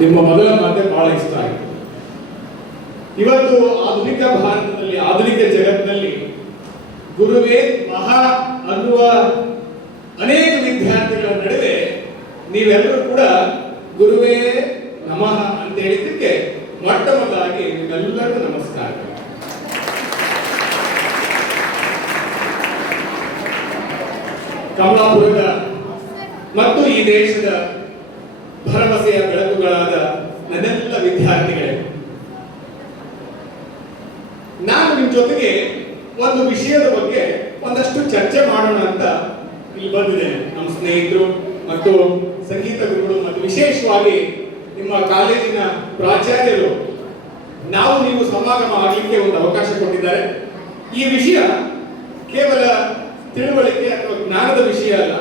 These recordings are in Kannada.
ನಿಮ್ಮ ಮೊದಲ ಮಾತೆ ಬಹಳ ಇಷ್ಟ ಆಯಿತು. ಇವತ್ತು ಆಧುನಿಕ ಭಾರತದಲ್ಲಿ, ಆಧುನಿಕ ಜಗತ್ತಿನಲ್ಲಿ ಗುರುವೇ ಮಹಾ ಅನ್ನುವ ಅನೇಕ ವಿದ್ಯಾರ್ಥಿಗಳ ನಡುವೆ ನೀವೆಲ್ಲರೂ ಕೂಡ ಗುರುವೇ ನಮಃ ಅಂತ ಹೇಳಿದ್ದಕ್ಕೆ ಮೊಟ್ಟ ಮೊದಲಾಗಿ ನಿಮ್ಮೆಲ್ಲರಿಗೂ ನಮಸ್ಕಾರ. ಕಮಲಾಪುರದ ಮತ್ತು ಈ ದೇಶದ ಭರವಸೆಯ ಬೆಳಕುಗಳಾದ ನನ್ನೆಲ್ಲ ವಿದ್ಯಾರ್ಥಿಗಳೇ, ನಾನು ನಿಮ್ಮ ಜೊತೆಗೆ ಒಂದು ವಿಷಯದ ಬಗ್ಗೆ ಒಂದಷ್ಟು ಚರ್ಚೆ ಮಾಡೋಣ ಅಂತ ಇಲ್ಲಿ ಬಂದಿದ್ದೇನೆ. ನಮ್ಮ ಸ್ನೇಹಿತರು ಮತ್ತು ಸಂಗೀತ ಗುರುಗಳು ಮತ್ತು ವಿಶೇಷವಾಗಿ ನಿಮ್ಮ ಕಾಲೇಜಿನ ಪ್ರಾಚಾರ್ಯರು ನಾವು ನೀವು ಸಮಾಗಮ ಆಗಲಿಕ್ಕೆ ಒಂದು ಅವಕಾಶ ಕೊಟ್ಟಿದ್ದಾರೆ. ಈ ವಿಷಯ ಕೇವಲ ತಿಳುವಳಿಕೆ ಅಥವಾ ಜ್ಞಾನದ ವಿಷಯ ಅಲ್ಲ,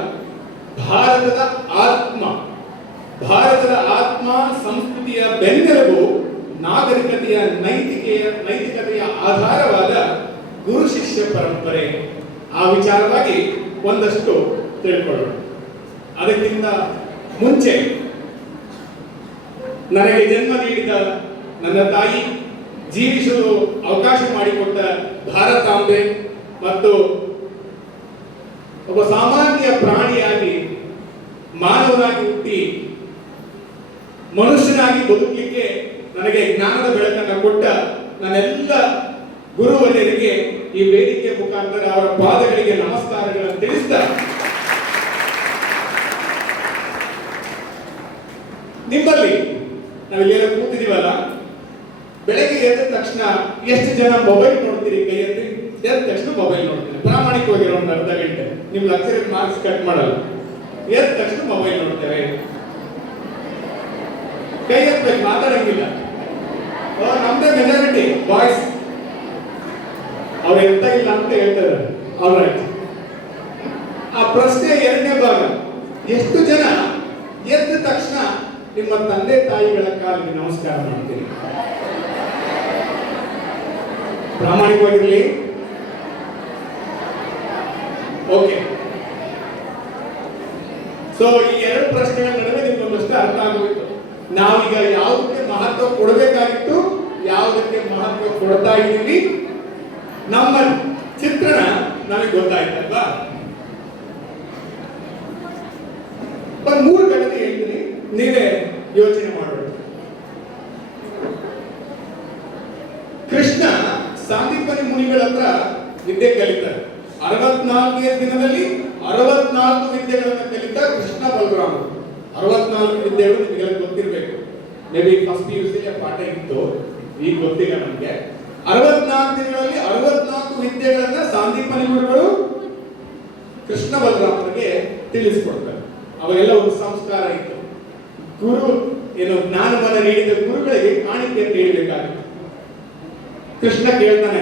ಭಾರತದ ಆತ್ಮ ಸಂಸ್ಕೃತಿಯ ಬೆನ್ನೆಲುಬು, ನಾಗರಿಕತೆಯ ನೈತಿಕತೆಯ ಆಧಾರವಾದ ಗುರು ಶಿಷ್ಯ ಪರಂಪರೆ. ಆ ವಿಚಾರವಾಗಿ ಒಂದಷ್ಟು ತಿಳ್ಕೊಳ್ಳೋಣ. ಅದಕ್ಕಿಂತ ಮುಂಚೆ ನನಗೆ ಜನ್ಮ ನೀಡಿದ ನನ್ನ ತಾಯಿ, ಜೀವಿಸಲು ಅವಕಾಶ ಮಾಡಿಕೊಟ್ಟ ಭಾರತಾಂಬೆ ಮತ್ತು ಒಬ್ಬ ಸಾಮಾನ್ಯ ಪ್ರಾಣಿಯಾಗಿ ಮಾನವನಾಗಿ ಹುಟ್ಟಿ ಮನುಷ್ಯನಾಗಿ ಬದುಕಲಿಕ್ಕೆ ನನಗೆ ಜ್ಞಾನದ ಬೆಳಕನ್ನು ಕೊಟ್ಟ ನನ್ನೆಲ್ಲ ಗುರುವರಿಯರಿಗೆ ಈ ವೇದಿಕೆ ಮುಖಾಂತರ ಅವರ ಪಾದಗಳಿಗೆ ನಮಸ್ಕಾರಗಳನ್ನು ತಿಳಿಸಿದ ನಿಮ್ಮಲ್ಲಿ ನಾವಿಲ್ಲೆಲ್ಲ ಕೂತಿದೀವಲ್ಲ, ಬೆಳಗ್ಗೆ ಎದ್ದ ತಕ್ಷಣ ಎಷ್ಟು ಜನ ಮೊಬೈಲ್ ನೋಡ್ತೀರಿ? ಕೈ ಎತ್ತಿ. ಎದ್ದ ತಕ್ಷಣ ಮೊಬೈಲ್ ನೋಡ್ತೀರಿ. ಪ್ರಾಮಾಣಿಕವಾಗಿರೋ ಒಂದು ಅರ್ಧ ಗಂಟೆ ನಿಮ್ ಲೆಕ್ಚರ್ ಮಾರ್ಕ್ಸ್ ಕಟ್ ಮಾಡಲ್ಲ. ಎದ್ದ ತಕ್ಷಣ ಮೊಬೈಲ್ ನೋಡ್ತೇವೆ. ಕೈ ಎತ್ತಬೇಕು, ಮಾತಾಡಂಗಿಲ್ಲ. ನಮ್ದೇ ಮೆಜಾರಿಟಿ ಬಾಯ್ಸ್, ಅವ್ರು ಎಂತ ಇಲ್ಲ ಅಂತ ಹೇಳ್ತಾರೆ. ಆಲ್ರೈಟ್. ಆ ಪ್ರಶ್ನೆ ಎರಡನೇ ಭಾಗ, ಎಷ್ಟು ಜನ ಎದ್ದ ತಕ್ಷಣ ನಿಮ್ಮ ತಂದೆ ತಾಯಿಗಳ ಕಾಲಿಗೆ ನಮಸ್ಕಾರ ಮಾಡ್ತೀರಿ? ಪ್ರಾಮಾಣಿಕವಾಗಿರ್ಲಿ. ಓಕೆ. ಸೊ ಈ ಎರಡು ಪ್ರಶ್ನೆಗಳ ನಡುವೆ ನಿಮ್ಗೊಂದಷ್ಟು ಅರ್ಥ ಆಗೋಯ್ತು. ನಾವೀಗ ಯಾವುದಕ್ಕೆ ಮಹತ್ವ ಕೊಡಬೇಕಾಗಿತ್ತು, ಯಾವುದಕ್ಕೆ ಮಹತ್ವ ಕೊಡ್ತಾ ಇದ್ದೀವಿ, ನಮ್ಮ ಚಿತ್ರಣ ನಮಗೆ ಗೊತ್ತಾಯ್ತಲ್ವಾ? ಒಂದು 3 ಘಟನೆ ಹೇಳ್ತೀನಿ, ನೀವೇ ಯೋಚನೆ ಮಾಡೋಣ. ಕೃಷ್ಣ ಸಾಂದೀಪನಿ ಮುನಿಗಳ ಹತ್ರ ವಿದ್ಯೆ ಕಲಿತಾರೆ. 64ನೇ ದಿನದಲ್ಲಿ 64 ವಿದ್ಯೆಗಳನ್ನು ಕಲಿತ ಕೃಷ್ಣ ಬಲರಾಮರು. 64 ವಿದ್ಯೆಗಳು ನಿಮಗೆಲ್ಲ ಗೊತ್ತಿರಬೇಕು. ಮೇ ಬಿ ಫಸ್ಟ್ PUC ಪಾಠ ಇತ್ತು, ಈಗ ಗೊತ್ತಿಲ್ಲ ನಮಗೆ. 64 ದಿನಗಳಲ್ಲಿ 64 ವಿದ್ಯೆಗಳನ್ನ ಸಾಂದೀಪನಿ ಮುನಿಗಳು ಕೃಷ್ಣ ಬಲರಾಮರಿಗೆ ತಿಳಿಸಿಕೊಡ್ತಾರೆ. ಅವೆಲ್ಲ ಒಂದು ಸಂಸ್ಕಾರ ಇತ್ತು. ಗುರು ಏನು ಜ್ಞಾನವನ್ನು ನೀಡಿದ ಗುರುಗಳಿಗೆ ಕಾಣಿಕೆ ನೀಡಬೇಕಾಗಿತ್ತು. ಕೃಷ್ಣ ಕೇಳ್ತಾನೆ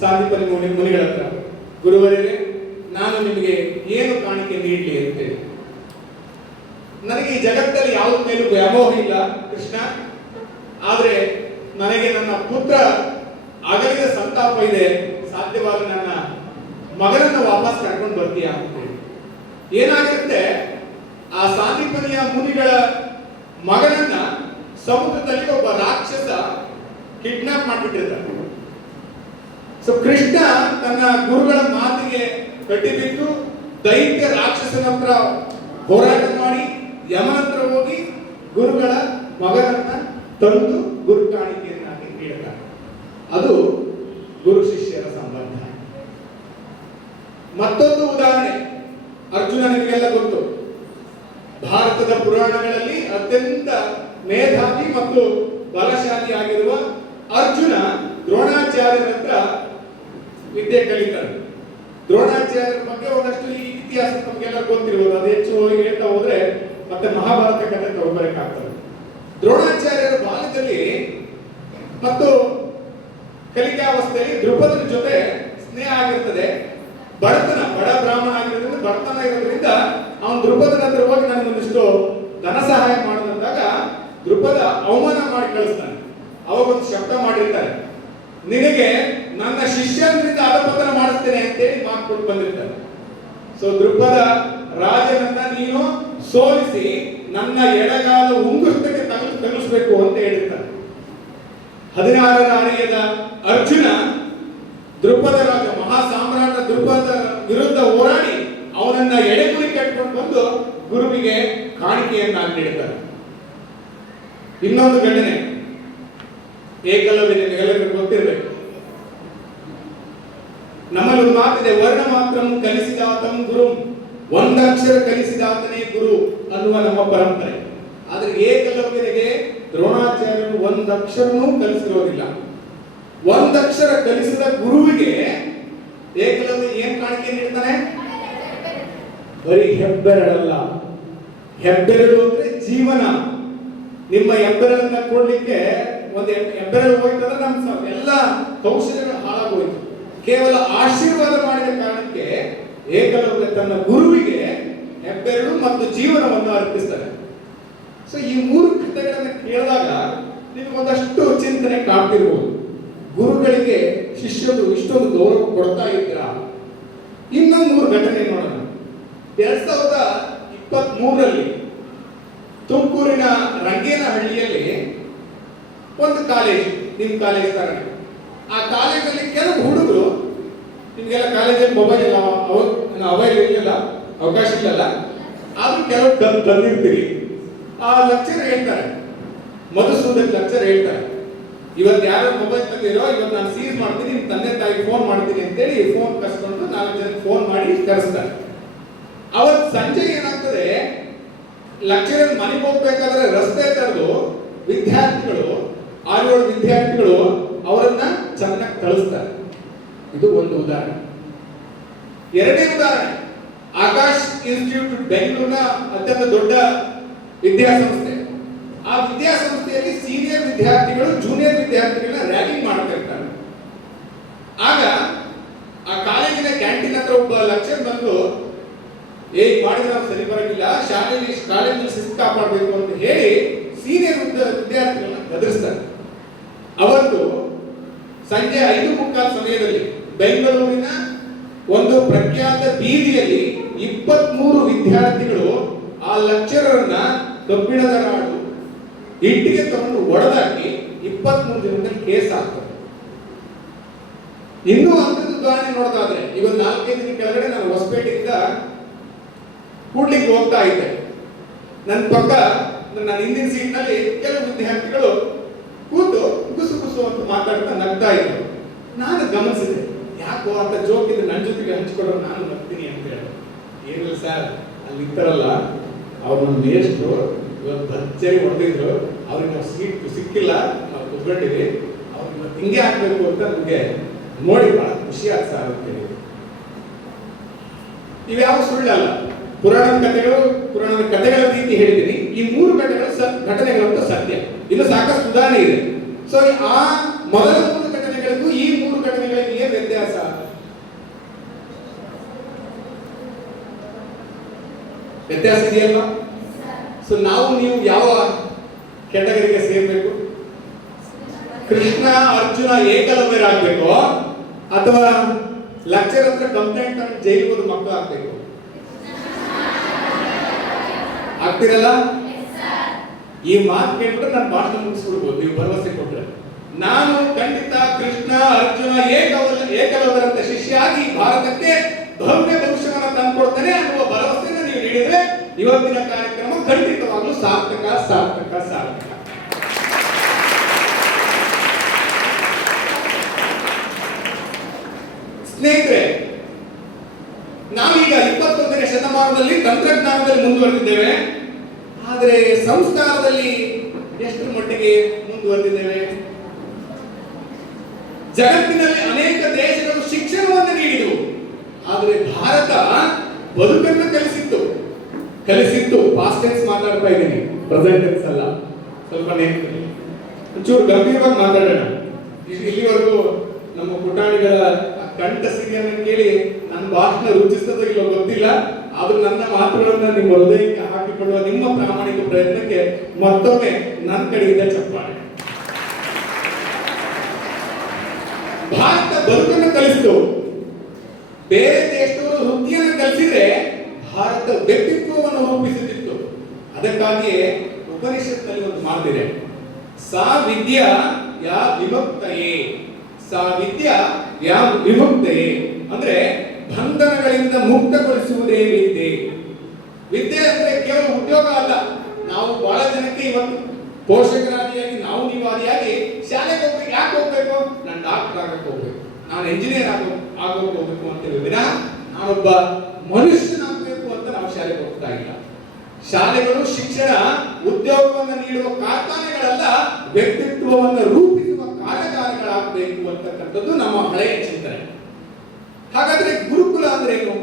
ಸಾಂದೀಪನಿ ಮುನಿಗಳ ಹತ್ರ, ಗುರುವರೇ, ನಾನು ನಿಮಗೆ ಏನು ಕಾಣಿಕೆ ನೀಡಲಿ ಅಂತೇಳಿ. ನನಗೆ ಈ ಜಗತ್ತಲ್ಲಿ ಯಾವುದ ಮೇಲೂ ವ್ಯಾಮೋಹ ಇಲ್ಲ ಕೃಷ್ಣ, ಆದ್ರೆ ನನಗೆ ನನ್ನ ಪುತ್ರ ಅಗಲಿದ ಸಂತಾಪ ಇದೆ. ಸಾಧ್ಯವಾದ ನನ್ನ ಮಗನನ್ನು ವಾಪಸ್ ಕರ್ಕೊಂಡು ಬರ್ತೀಯಾ ಅಂತೇಳಿ. ಏನಾಗಿರುತ್ತೆ, ಆ ಸಾಂದೀಪನಿಯ ಮುನಿಗಳ ಮಗನನ್ನ ಸಮುದ್ರದಲ್ಲಿ ಒಬ್ಬ ರಾಕ್ಷಸ ಕಿಡ್ನಾಪ್ ಮಾಡಿಬಿಟ್ಟಿರ್ತಾರೆ. ಸೊ ಕೃಷ್ಣ ತನ್ನ ಗುರುಗಳ ಮಾತಿಗೆ ಕಟ್ಟಿಬಿಟ್ಟು ದೈತ್ಯ ರಾಕ್ಷಸನ ಹತ್ರ ಹೋರಾಟ ಮಾಡಿ ಯಮನ ಹತ್ರ ಹೋಗಿ ಗುರುಗಳ ಮಗನನ್ನ ತಂದು ಗುರು ಕಾಣಿಕೆಯನ್ನಾಗಿ ನೀಡುತ್ತಾರೆ. ಅದು ಗುರು ಶಿಷ್ಯರ ಸಂಬಂಧ. ಮತ್ತೊಂದು ಉದಾಹರಣೆ, ಅರ್ಜುನ ನಿಮಗೆಲ್ಲ ಗೊತ್ತು. ಭಾರತದ ಪುರಾಣಗಳಲ್ಲಿ ಅತ್ಯಂತ ಮೇಧಾವಿ ಮತ್ತು ಬಲಶಾಲಿ ಆಗಿರುವ ಅರ್ಜುನ ದ್ರೋಣಾಚಾರ್ಯರ ಹತ್ರ ವಿದ್ಯೆ ಕಲಿತಾರೆ. ದ್ರೋಣಾಚಾರ್ಯರ ಬಗ್ಗೆ ಒಂದಷ್ಟು ಈ ಇತಿಹಾಸ ನಮಗೆಲ್ಲ ಗೊತ್ತಿರುವುದು. ಅದು ಹೆಚ್ಚು ಹೇಳ್ತಾ ಹೋದ್ರೆ ಮತ್ತೆ ಮಹಾಭಾರತ ಕಥೆ ತಗೋಬೇಕಾಗ್ತದೆ. ದ್ರೋಣಾಚಾರ್ಯರ ಬಾಲ್ಯದಲ್ಲಿ ಮತ್ತು ಕಲಿಕಾವಸ್ಥೆಯಲ್ಲಿ ದ್ರುಪದನ ಜೊತೆ ಸ್ನೇಹ ಆಗಿರ್ತದೆ. ಬಡ ಬ್ರಾಹ್ಮಣ ಆಗಿರೋದ್ರಿಂದ, ಬಡತನ ಇರೋದ್ರಿಂದ ಅವನು ದ್ರುಪದನ ಹತ್ರ ಹೋಗಿ ನನಗೊಂದಿಷ್ಟು ಧನ ಸಹಾಯ ಮಾಡೋದಂದಾಗ ದ್ರುಪದ ಅವಮಾನ ಮಾಡಿ ಕಳಿಸ್ತಾನೆ. ಅವಾಗೊಂದು ಶಬ್ದ ಮಾಡಿರ್ತಾರೆ, ನಿನಗೆ ನನ್ನ ಶಿಷ್ಯನಿಂದ ಅಧಪತನ ಮಾಡಿಸ್ತೇನೆ ಅಂತೇಳಿ ಮಾತು ಕೊಟ್ಟು ಬಂದಿರ್ತಾರೆ. ಸೊ ದ್ರುಪದ ರಾಜನನ್ನ ನೀನು ಸೋಲಿಸಿ ನನ್ನ ಎಡಗಾಲ ಉಂಗುಷ್ಟಕ್ಕೆ ತಗಲಿಸ್ಬೇಕು 16ರ ಹರೆಯದ ಅರ್ಜುನ ದೃಪದ ರಾಜ ಮಹಾಸಾಮ್ರಾಟ ದೃಪದ ವಿರುದ್ಧ ಹೋರಾಡಿ ಅವನನ್ನ ಎಡೆಗುರಿ ಕಟ್ಕೊಂಡು ಬಂದು ಗುರುವಿಗೆ ಕಾಣಿಕೆಯನ್ನ ನೀಡುತ್ತಾರೆ. ಇನ್ನೊಂದು ಘಟನೆ ಏಕಲವ್ಯನಿಗೆ ಎಲ್ಲರಿಗೂ ಗೊತ್ತಿರಬೇಕು. ನಮ್ಮಲ್ಲಿ ಒಂದು ಮಾತಿದೆ, ವರ್ಣ ಮಾತ್ರ ಕಲಿಸಿದಾತಂ ಗುರು, ಒಂದಕ್ಷರ ಕಲಿಸಿದಾತನೇ ಗುರು ಅನ್ನುವ ನಮ್ಮ ಪರಂಪರೆ. ಆದ್ರೆ ಏಕಲವ್ಯನಿಗೆ ದ್ರೋಣಾಚಾರ್ಯರು ಒಂದಕ್ಷರನೂ ಕಲಿಸಿರೋದಿಲ್ಲ. ಒಂದಕ್ಷರ ಕಲಿಸಿದ ಗುರುವಿಗೆ ಏಕಲವ್ಯ ಏನ್ ಕಾಣಿಕೆ ನೀಡ್ತಾನೆ? ಬರೀ ಹೆಬ್ಬೆರಳಲ್ಲ, ಹೆಬ್ಬೆರಳು ಅಂದ್ರೆ ಜೀವನ. ನಿಮ್ಮ ಹೆಬ್ಬೆರಳನ್ನ ಕೊಡ್ಲಿಕ್ಕೆ ಒಂದು ಹೆಬ್ಬೆರಳು ಹೋಯ್ತಂದ್ರೆ ನಮ್ಮ ಎಲ್ಲ ಕೌಶಲ್ಯಗಳು ಹಾಳಾಗೋಯ್ತು. ಕೇವಲ ಆಶೀರ್ವಾದ ಮಾಡಿದ ಕಾರಣಕ್ಕೆ ಏಕಲವ್ಯ ತನ್ನ ಗುರುವಿಗೆ ಹೆಬ್ಬೆರಳು ಮತ್ತು ಜೀವನವನ್ನು ಅರ್ಪಿಸ್ತಾರೆ. ಸೊ ಈ ಮೂರು ಕಥೆಗಳನ್ನು ಕೇಳಿದಾಗ ನಿಮಗೆ ಒಂದಷ್ಟು ಚಿಂತನೆ ಕಾಡ್ತಿರ್ಬೋದು. ಗುರುಗಳಿಗೆ ಶಿಷ್ಯರು ಇಷ್ಟೊಂದು ಗೌರವ ಕೊಡ್ತಾ ಇದ್ರ? ಇನ್ನೊಂದು ಮೂರು ಘಟನೆ ನೋಡೋಣ. 2023ರಲ್ಲಿ ತುಮಕೂರಿನ ರಂಗೇನಹಳ್ಳಿಯಲ್ಲಿ ಒಂದು ಕಾಲೇಜ್, ನಿಮ್ ಕಾಲೇಜ್ ತರ, ಆ ಕಾಲೇಜಲ್ಲಿ ಕೆಲವು ಹುಡುಗರು, ನಿಮ್ಗೆಲ್ಲ ಕಾಲೇಜಲ್ಲಿ ಮೊಬೈಲ್ ಇಲ್ಲ, ಇರಲಿಲ್ಲ, ಅವಕಾಶ ಇಲ್ಲಲ್ಲ, ಆದ್ರೂ ಕೆಲವು ತಂದಿರ್ತೀರಿ. ಆ ಲೆಕ್ಚರ್ ಹೇಳ್ತಾರೆ, ಮಧುಸೂದನ್ ಲೆಕ್ಚರ್ ಹೇಳ್ತಾರೆ, ಇವತ್ತು ಯಾರು ಮೊಬೈಲ್ ತಂದಿರೋ ಇವತ್ತು ನಾನು ಸೀಸ್ ಮಾಡ್ತೀನಿ, ನಿಮ್ ತಂದೆ ತಾಯಿಗೆ ಫೋನ್ ಮಾಡ್ತೀನಿ ಅಂತೇಳಿ ಫೋನ್ ಕಸ್ಕೊಂಡು 4 ಜನ ಫೋನ್ ಮಾಡಿ ಕರೆಸ್ತಾರೆ. ಅವತ್ತು ಸಂಜೆ ಏನಾಗ್ತದೆ, ಲೆಕ್ಚರರ್ ಮನೆಗೆ ಹೋಗ್ಬೇಕಾದ್ರೆ ರಸ್ತೆ ತಡೆದು ವಿದ್ಯಾರ್ಥಿಗಳು 6-7 ವಿದ್ಯಾರ್ಥಿಗಳು ಅವರನ್ನ ಚೆನ್ನಾಗಿ ಕಳಿಸ್ತಾರೆ. ಇದು ಒಂದು ಉದಾಹರಣೆ. ಎರಡನೇ ಉದಾಹರಣೆ, ಆಕಾಶ್ ಇನ್ಸ್ಟಿಟ್ಯೂಟ್ ಬೆಂಗಳೂರಿನ ಅತ್ಯಂತ ದೊಡ್ಡ ವಿದ್ಯಾಸಂಸ್ಥೆ. ಆ ವಿದ್ಯಾಸಂಸ್ಥೆಯಲ್ಲಿ ಸೀನಿಯರ್ ವಿದ್ಯಾರ್ಥಿಗಳು ಜೂನಿಯರ್ ವಿದ್ಯಾರ್ಥಿಗಳನ್ನ ರ್ಯಾಗಿಂಗ್ ಮಾಡ್ತಾ ಇರ್ತಾರೆ. ಆಗ ಆ ಕಾಲೇಜಿನ ಕ್ಯಾಂಟೀನ್ ಹತ್ರ ಒಬ್ಬ ಲೆಕ್ಚರ್ ಬಂದು, ಹೇಗೆ ಮಾಡಿದ್ರೆ ನಾವು ಸರಿ ಬರೋದಿಲ್ಲ, ಶಾಲೆಯಲ್ಲಿ ಕಾಲೇಜಲ್ಲಿ ಶಿಸ್ತು ಕಾಪಾಡಬೇಕು ಅಂತ ಹೇಳಿ ಸೀನಿಯರ್ ವಿದ್ಯಾರ್ಥಿಗಳನ್ನ ಗದರಿಸ್ತಾರೆ. ಅವತ್ತು ಸಂಜೆ 5:15 ಸಮಯದಲ್ಲಿ ಬೆಂಗಳೂರಿನ ಒಂದು ಪ್ರಖ್ಯಾತ ಬೀದಿಯಲ್ಲಿ 23 ವಿದ್ಯಾರ್ಥಿಗಳು ಆ ಲೆಕ್ಚರರ್ನ ಕಬ್ಬಿಣದ ರಾಡು ಇಟ್ಟಿಗೆ ತಗೊಂಡು ಹೊಡೆದಾಕಿ 23 ಜನದಲ್ಲಿ ಕೇಸ್ ಆಗ್ತದೆ. ಇನ್ನೂ ಅಂಥದ್ದು ಉದಾಹರಣೆ ನೋಡೋದಾದ್ರೆ, ಇವತ್ತು 4-5 ದಿನ ಕೆಳಗಡೆ ನಾನು ಹೊಸಪೇಟೆಯಿಂದ ಕೂಡ್ಲಿಕ್ಕೆ ಹೋಗ್ತಾ ಇದ್ದೆ. ನನ್ನ ಪಕ್ಕ ನನ್ನ ಹಿಂದಿನ ಸೀಟ್ನಲ್ಲಿ ಕೆಲವು ವಿದ್ಯಾರ್ಥಿಗಳು ಕೂತು ಗುಸು ಗುಸು ಅಂತ ಮಾತಾಡ್ತಾ ನಗ್ತಾ ಇದ್ರು. ನಾನು ಗಮನಿಸಿದೆ, ಯಾಕೋ ಅಂತ ಜೋಕಿದ್ರೆ ನನ್ನ ಜೊತೆಗೆ ಹಂಚಿಕೊಡೋ ನಾನು ನಗ್ತೀನಿ ಅಂತ ಹೇಳಿ. ಏನಿಲ್ಲ ಸರ್, ಅಲ್ಲಿ ಇರ್ತಾರಲ್ಲ ಅವ್ರು ನಮ್ಮ ಮೇಷ್ಟ್ರು ಇವತ್ತು ಭರ್ಜರಿ ಹೊಡೆದಿದ್ರು, ಅವ್ರಿಗೆ ನಾವು ಸೀಟ್ ಸಿಕ್ಕಿಲ್ಲ, ನಾವು ಕುತ್ಕೊಂಡಿವಿ, ಅವ್ರಿಗೆ ಇವತ್ತು ಹಿಂಗೆ ಹಾಕ್ಬೇಕು ಅಂತ ನಮಗೆ ನೋಡಿ ಬಹಳ ಖುಷಿ ಆಗ್ತಾ ಇರುತ್ತೆ. ಇವ್ಯಾವ ಸುಳ್ಳಲ್ಲ, ಪುರಾಣದ ಕಥೆಗಳ ರೀತಿ ಹೇಳಿದ್ದೀನಿ. ಈ 3 ಘಟನೆಗಳಂತೂ ಸತ್ಯ. ಇನ್ನು ಸಾಕಷ್ಟು ಉದಾಹರಣೆ ಇದೆ. ಸೊ ಆ ಮೊದಲ 3 ಘಟನೆಗಳಿಗೂ ಈ 3 ಘಟನೆಗಳಿಗೆ ಏನ್ ವ್ಯತ್ಯಾಸ? ವ್ಯತ್ಯಾಸ ಇದೆಯಲ್ವಾ? ಸೊ ನಾವು ನೀವು ಯಾವ ಕೆಟಗರಿಗೆ ಸೇರ್ಬೇಕು? ಕೃಷ್ಣ ಅರ್ಜುನ ಏಕಲವ್ಯರಾಗಬೇಕು ಅಥವಾ ಲೆಕ್ಚರ್ ಹತ್ರ ಕಂಪ್ಲೇಂಟ್ ಮಾಡಿ ಜೈಲಿಗೆ ಹೋದ ಮಕ್ಕಳು ಆಗ್ಬೇಕು? ಆಗ್ತಿರಲ್ಲ? ಈ ಮಾತು ಕೇಳ್ಬಿಟ್ರೆ ನಾನು ಭಾಷಣ ಮುಗಿಸ್ಬಿಡ್ಬೋದು, ನೀವು ಭರವಸೆ ಕೊಟ್ರೆ. ನಾನು ಖಂಡಿತ ಕೃಷ್ಣ ಅರ್ಜುನ ಏಕಲವ್ಯರಂತ ಶಿಷ್ಯಾಗಿ ಭಾರತಕ್ಕೆ ಭವ್ಯ ಭವಿಷ್ಯವನ್ನು ತಂದುಕೊಡ್ತೇನೆ ಅನ್ನುವ ಭರವಸೆಯನ್ನು ನೀವು ನೀಡಿದ್ರೆ ಇವತ್ತಿನ ಕಾರ್ಯಕ್ರಮ ಖಂಡಿತವಾಗ್ಲೂ ಸಾರ್ಥಕ ಸಾರ್ಥಕ ಸಾರ್ಥಕ. ಸ್ನೇಹಿತರೆ, ನಾವೀಗ 21ನೇ ಶತಮಾನದಲ್ಲಿ ತಂತ್ರಜ್ಞಾನದಲ್ಲಿ ಮುಂದುವರೆದಿದ್ದೇವೆ, ಆದರೆ ಸಂಸ್ಕಾರದಲ್ಲಿ ಎಷ್ಟು ಮಟ್ಟಿಗೆ ಮುಂದುವರೆದಿದ್ದೇವೆ? ಜಗತ್ತಿನಲ್ಲಿ ಅನೇಕ ದೇಶಗಳು ಶಿಕ್ಷಣವನ್ನು ನೀಡಿದವು, ಆದರೆ ಭಾರತ ಬದುಕನ್ನು ಕಲಿಸಿತ್ತು. ಪಾಸ್ಟ್ ಟೆನ್ಸ್ ಮಾತಾಡ್ತಾ ಇದ್ದೀನಿ, ಪ್ರೆಸೆಂಟ್ ಟೆನ್ಸ್ ಅಲ್ಲ. ಸ್ವಲ್ಪ ನೆನಪು, ಒಂಚೂರು ಗಂಭೀರವಾಗಿ ಮಾತಾಡೋಣ. ಇಲ್ಲಿವರೆಗೂ ನಮ್ಮ ಪುಟಾಣಿಗಳ ಕಂಠ ಸಿರಿಯನ್ನು ಕೇಳಿ ನನ್ನ ಭಾಷಣ ರುಚಿಸ್ತದೋ ಇಲ್ಲೋ ಗೊತ್ತಿಲ್ಲ, ಆದ್ರೂ ನನ್ನ ಮಾತುಗಳನ್ನ ನಿಮ್ಮ ಹೃದಯಕ್ಕೆ ಹಾಕಿಕೊಳ್ಳುವ ನಿಮ್ಮ ಪ್ರಾಮಾಣಿಕ ಪ್ರಯತ್ನಕ್ಕೆ ಮತ್ತೊಮ್ಮೆ ನನ್ನ ಕಡೆಯಿಂದ ಚಪ್ಪಾಳೆ. ಭಾರತ ಬದುಕನ್ನು ಕಲಿಸಿತು, ಬೇರೆ ದೇಶದವರು ವೃತ್ತಿಯನ್ನು ಕಲಿಸಿದ್ರೆ ಭಾರತ ವ್ಯಕ್ತಿತ್ವವನ್ನು ರೂಪಿಸುತ್ತಿತ್ತು. ಅದಕ್ಕಾಗಿಯೇ ಉಪನಿಷತ್ನಲ್ಲಿ ಒಂದು ಮಾತಿದೆ, ಸಾ ವಿದ್ಯಾ ಯಾ ವಿಮುಕ್ತಯೇ. ಸಾ ವಿದ್ಯಾ ಯಾ ವಿಮುಕ್ತಯೇ ಅಂದ್ರೆ ಬಂಧನಗಳಿಂದ ಮುಕ್ತಗೊಳಿಸುವುದೇ ವಿದ್ಯೆ. ವಿದ್ಯೆ ಅಂದ್ರೆ ಕೇವಲ ಉದ್ಯೋಗ ಅಲ್ಲ. ನಾವು ಬಹಳ ಜನಕ್ಕೆ ಇವತ್ತು ಪೋಷಕರಾದಿಯಾಗಿ ನಾವು ನೀವಾದಿಯಾಗಿ ಶಾಲೆಗೆ ಹೋಗ್ಬೇಕು. ಯಾಕೆ ಹೋಗ್ಬೇಕು? ನಾನು ಡಾಕ್ಟರ್ ಆಗಕ್ಕೆ ಹೋಗ್ಬೇಕು, ನಾನು ಇಂಜಿನಿಯರ್ ಆಗೋಕೆ ಹೋಗ್ಬೇಕು ಅಂತೇಳಿ ವಿನಃ ನಾನೊಬ್ಬ ಮನುಷ್ಯನಾಗಬೇಕು ಅಂತ ನಾವು ಶಾಲೆಗೆ ಹೋಗ್ತಾ ಇಲ್ಲ. ಶಾಲೆಗಳು ಶಿಕ್ಷಣ ಉದ್ಯೋಗವನ್ನು ನೀಡುವ ಕಾರ್ಖಾನೆಗಳಲ್ಲ, ವ್ಯಕ್ತಿತ್ವವನ್ನು ರೂಪಿಸುವ ಕಾರ್ಯಾಗಾರಗಳಾಗಬೇಕು ಅಂತಕ್ಕಂಥದ್ದು ನಮ್ಮ ಹಳೆಯ ಚಿಂತನೆ. ಹಾಗಾದ್ರೆ ಗುರುಕುಲ ಅಂದ್ರೆ ಏನು?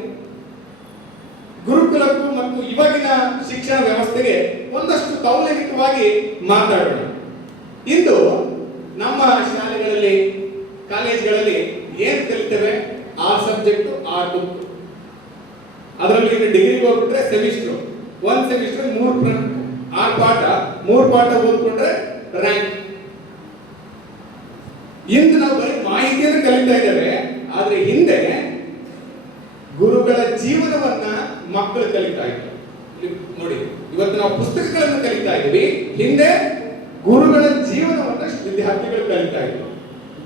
ಗುರುಕುಲಕ್ಕೂ ಮತ್ತು ಇವಾಗಿನ ಶಿಕ್ಷಣ ವ್ಯವಸ್ಥೆಗೆ ಒಂದಷ್ಟು ತೌಲನಿಕವಾಗಿ ಮಾತಾಡೋಣ. ಇಂದು ನಮ್ಮ ಶಾಲೆಗಳಲ್ಲಿ ಕಾಲೇಜ್ಗಳಲ್ಲಿ ಏನ್ ಕಲಿತೇವೆ? 6 ಸಬ್ಜೆಕ್ಟ್ 6 ಬುಕ್. ಅದರಲ್ಲಿ ಡಿಗ್ರಿಗೆ ಹೋಗ್ಬಿಟ್ರೆ ಸೆಮಿಸ್ಟರ್, ಒಂದು ಸೆಮಿಸ್ಟರ್ 6 ಪಾಠ, 3 ಪಾಠ ಓದ್ಕೊಂಡ್ರೆ ರ್ಯಾಂಕ್. ಇಂದು ನಾವು ಬರೀ ಮಾಹಿತಿಯನ್ನು ಕಲಿತಾ ಇದ್ದೇವೆ, ಆದ್ರೆ ಹಿಂದೆ ಗುರುಗಳ ಜೀವನವನ್ನ ಮಕ್ಕಳು ಕಲಿತಾ ಇದ್ರು. ನೋಡಿ, ಇವತ್ತು ನಾವು ಪುಸ್ತಕಗಳನ್ನು ಕಲಿತಾ ಇದ್ದೀವಿ, ಹಿಂದೆ ಗುರುಗಳ ಜೀವನವನ್ನ ವಿದ್ಯಾರ್ಥಿಗಳು ಕಲಿತಾ ಇದ್ರು.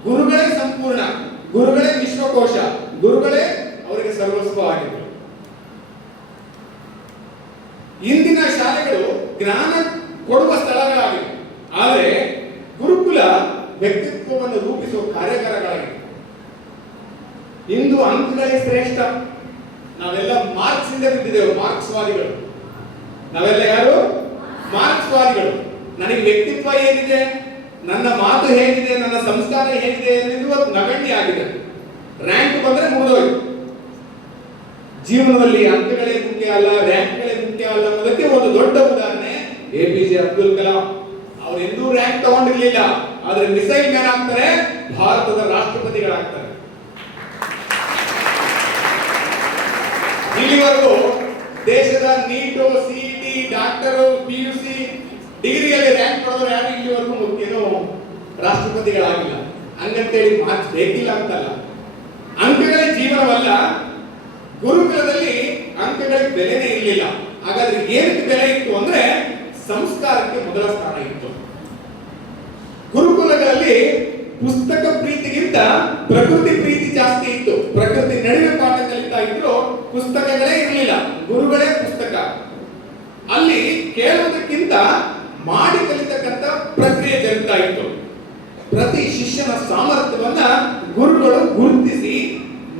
ಗುರುಗಳೇ ಸಂಪೂರ್ಣ, ಗುರುಗಳೇ ವಿಶ್ವಕೋಶ, ಗುರುಗಳೇ ಅವರಿಗೆ ಸರ್ವಸ್ವ ಆಗಿದ್ರು. ಇಂದಿನ ಶಾಲೆಗಳು ಜ್ಞಾನ ಕೊಡುವ ಸ್ಥಳಗಳಾಗಿವೆ, ಆದರೆ ಗುರುಕುಲ ವ್ಯಕ್ತಿತ್ವವನ್ನು ರೂಪಿಸುವ ಕಾರ್ಯಾಗಾರಗಳಾಗಿವೆ. ಇಂದು ಅಂಕಗಳೇ ಶ್ರೇಷ್ಠ. ನಾವೆಲ್ಲ ಮಾರ್ಕ್ಸ್ ಇಂದ ಬಿದ್ದಿದ್ದೇವೆ, ಮಾರ್ಕ್ಸ್ವಾದಿಗಳು. ನಾವೆಲ್ಲ ಯಾರು? ಮಾರ್ಕ್ಸ್ವಾದಿಗಳು. ನನಗೆ ವ್ಯಕ್ತಿತ್ವ ಏನಿದೆ, ನನ್ನ ಮಾತು ಹೇಗಿದೆ, ನನ್ನ ಸಂಸ್ಕಾರ ಹೇಗಿದೆ ಎನ್ನುವುದು ನಗಣ್ಯ ಆಗಿದೆ. ರ್ಯಾಂಕ್ ಬಂದ್ರೆ ಮುಗಿದೋಯ್ತು. ಜೀವನದಲ್ಲಿ ಅಂಕಗಳೇ ಮುಖ್ಯ ಅಲ್ಲ, ರ್ಯಾಂಕ್ಗಳೇ ಮುಖ್ಯ ಅಲ್ಲ ಅನ್ನೋದಕ್ಕೆ ಒಂದು ದೊಡ್ಡ ಉದಾಹರಣೆ APJ ಅಬ್ದುಲ್ ಕಲಾಂ. ಅವರೆಂದೂ ರ್ಯಾಂಕ್ ತಗೊಂಡಿರ್ಲಿಲ್ಲ, ಆದ್ರೆ ಮಿಸೈಲ್ ಮ್ಯಾನ್ ಆಗ್ತಾರೆ, ಭಾರತದ ರಾಷ್ಟ್ರಪತಿಗಳಾಗ್ತಾರೆ. ಇಲ್ಲಿವರೆಗೂ ದೇಶದ ನೀಟು, CET, ಡಾಕ್ಟರು, PUC ಡಿಗ್ರಿಯಲ್ಲಿ ರ್ಯಾಂಕ್ ಪಡೆದವರು ಯಾರು ಇಲ್ಲಿವರೆಗೂ ಮುಖ್ಯನೋ ರಾಷ್ಟ್ರಪತಿಗಳಾಗಿಲ್ಲ. ಹಂಗಂತೇಳಿ ಮಾರ್ಕ್ಸ್ ಬೇಕಿಲ್ಲ ಅಂತಲ್ಲ, ಅಂಕಗಳೇ ಜೀವನವಲ್ಲ. ಗುರುಕುಲದಲ್ಲಿ ಅಂಕಗಳಿಗೆ ಬೆಲೆನೇ ಇರಲಿಲ್ಲ. ಹಾಗಾದ್ರೆ ಏನಕ್ಕೆ ಬೆಲೆ ಇತ್ತು ಅಂದ್ರೆ ಸಂಸ್ಕಾರಕ್ಕೆ ಮೊದಲ ಸ್ಥಾನ ಇತ್ತು. ಗುರುಕುಲಗಳಲ್ಲಿ ಪುಸ್ತಕ ಪ್ರೀತಿಗಿಂತ ಪ್ರಕೃತಿ ಪ್ರೀತಿ ಜಾಸ್ತಿ ಇತ್ತು. ಪ್ರಕೃತಿ ನಡುವೆ ಪಾಠ ಕಲಿತಾ ಇದ್ರು, ಪುಸ್ತಕಗಳೇ ಇರಲಿಲ್ಲ, ಗುರುಗಳೇ ಪುಸ್ತಕ. ಅಲ್ಲಿ ಕೇಳುವುದಕ್ಕಿಂತ ಮಾಡಿ ಕಲಿತಕ್ಕಂಥ ಪ್ರಕ್ರಿಯೆ ಜರುಗ್ತಾ ಇತ್ತು. ಪ್ರತಿ ಶಿಷ್ಯನ ಸಾಮರ್ಥ್ಯವನ್ನ ಗುರುಗಳು ಗುರುತಿಸಿ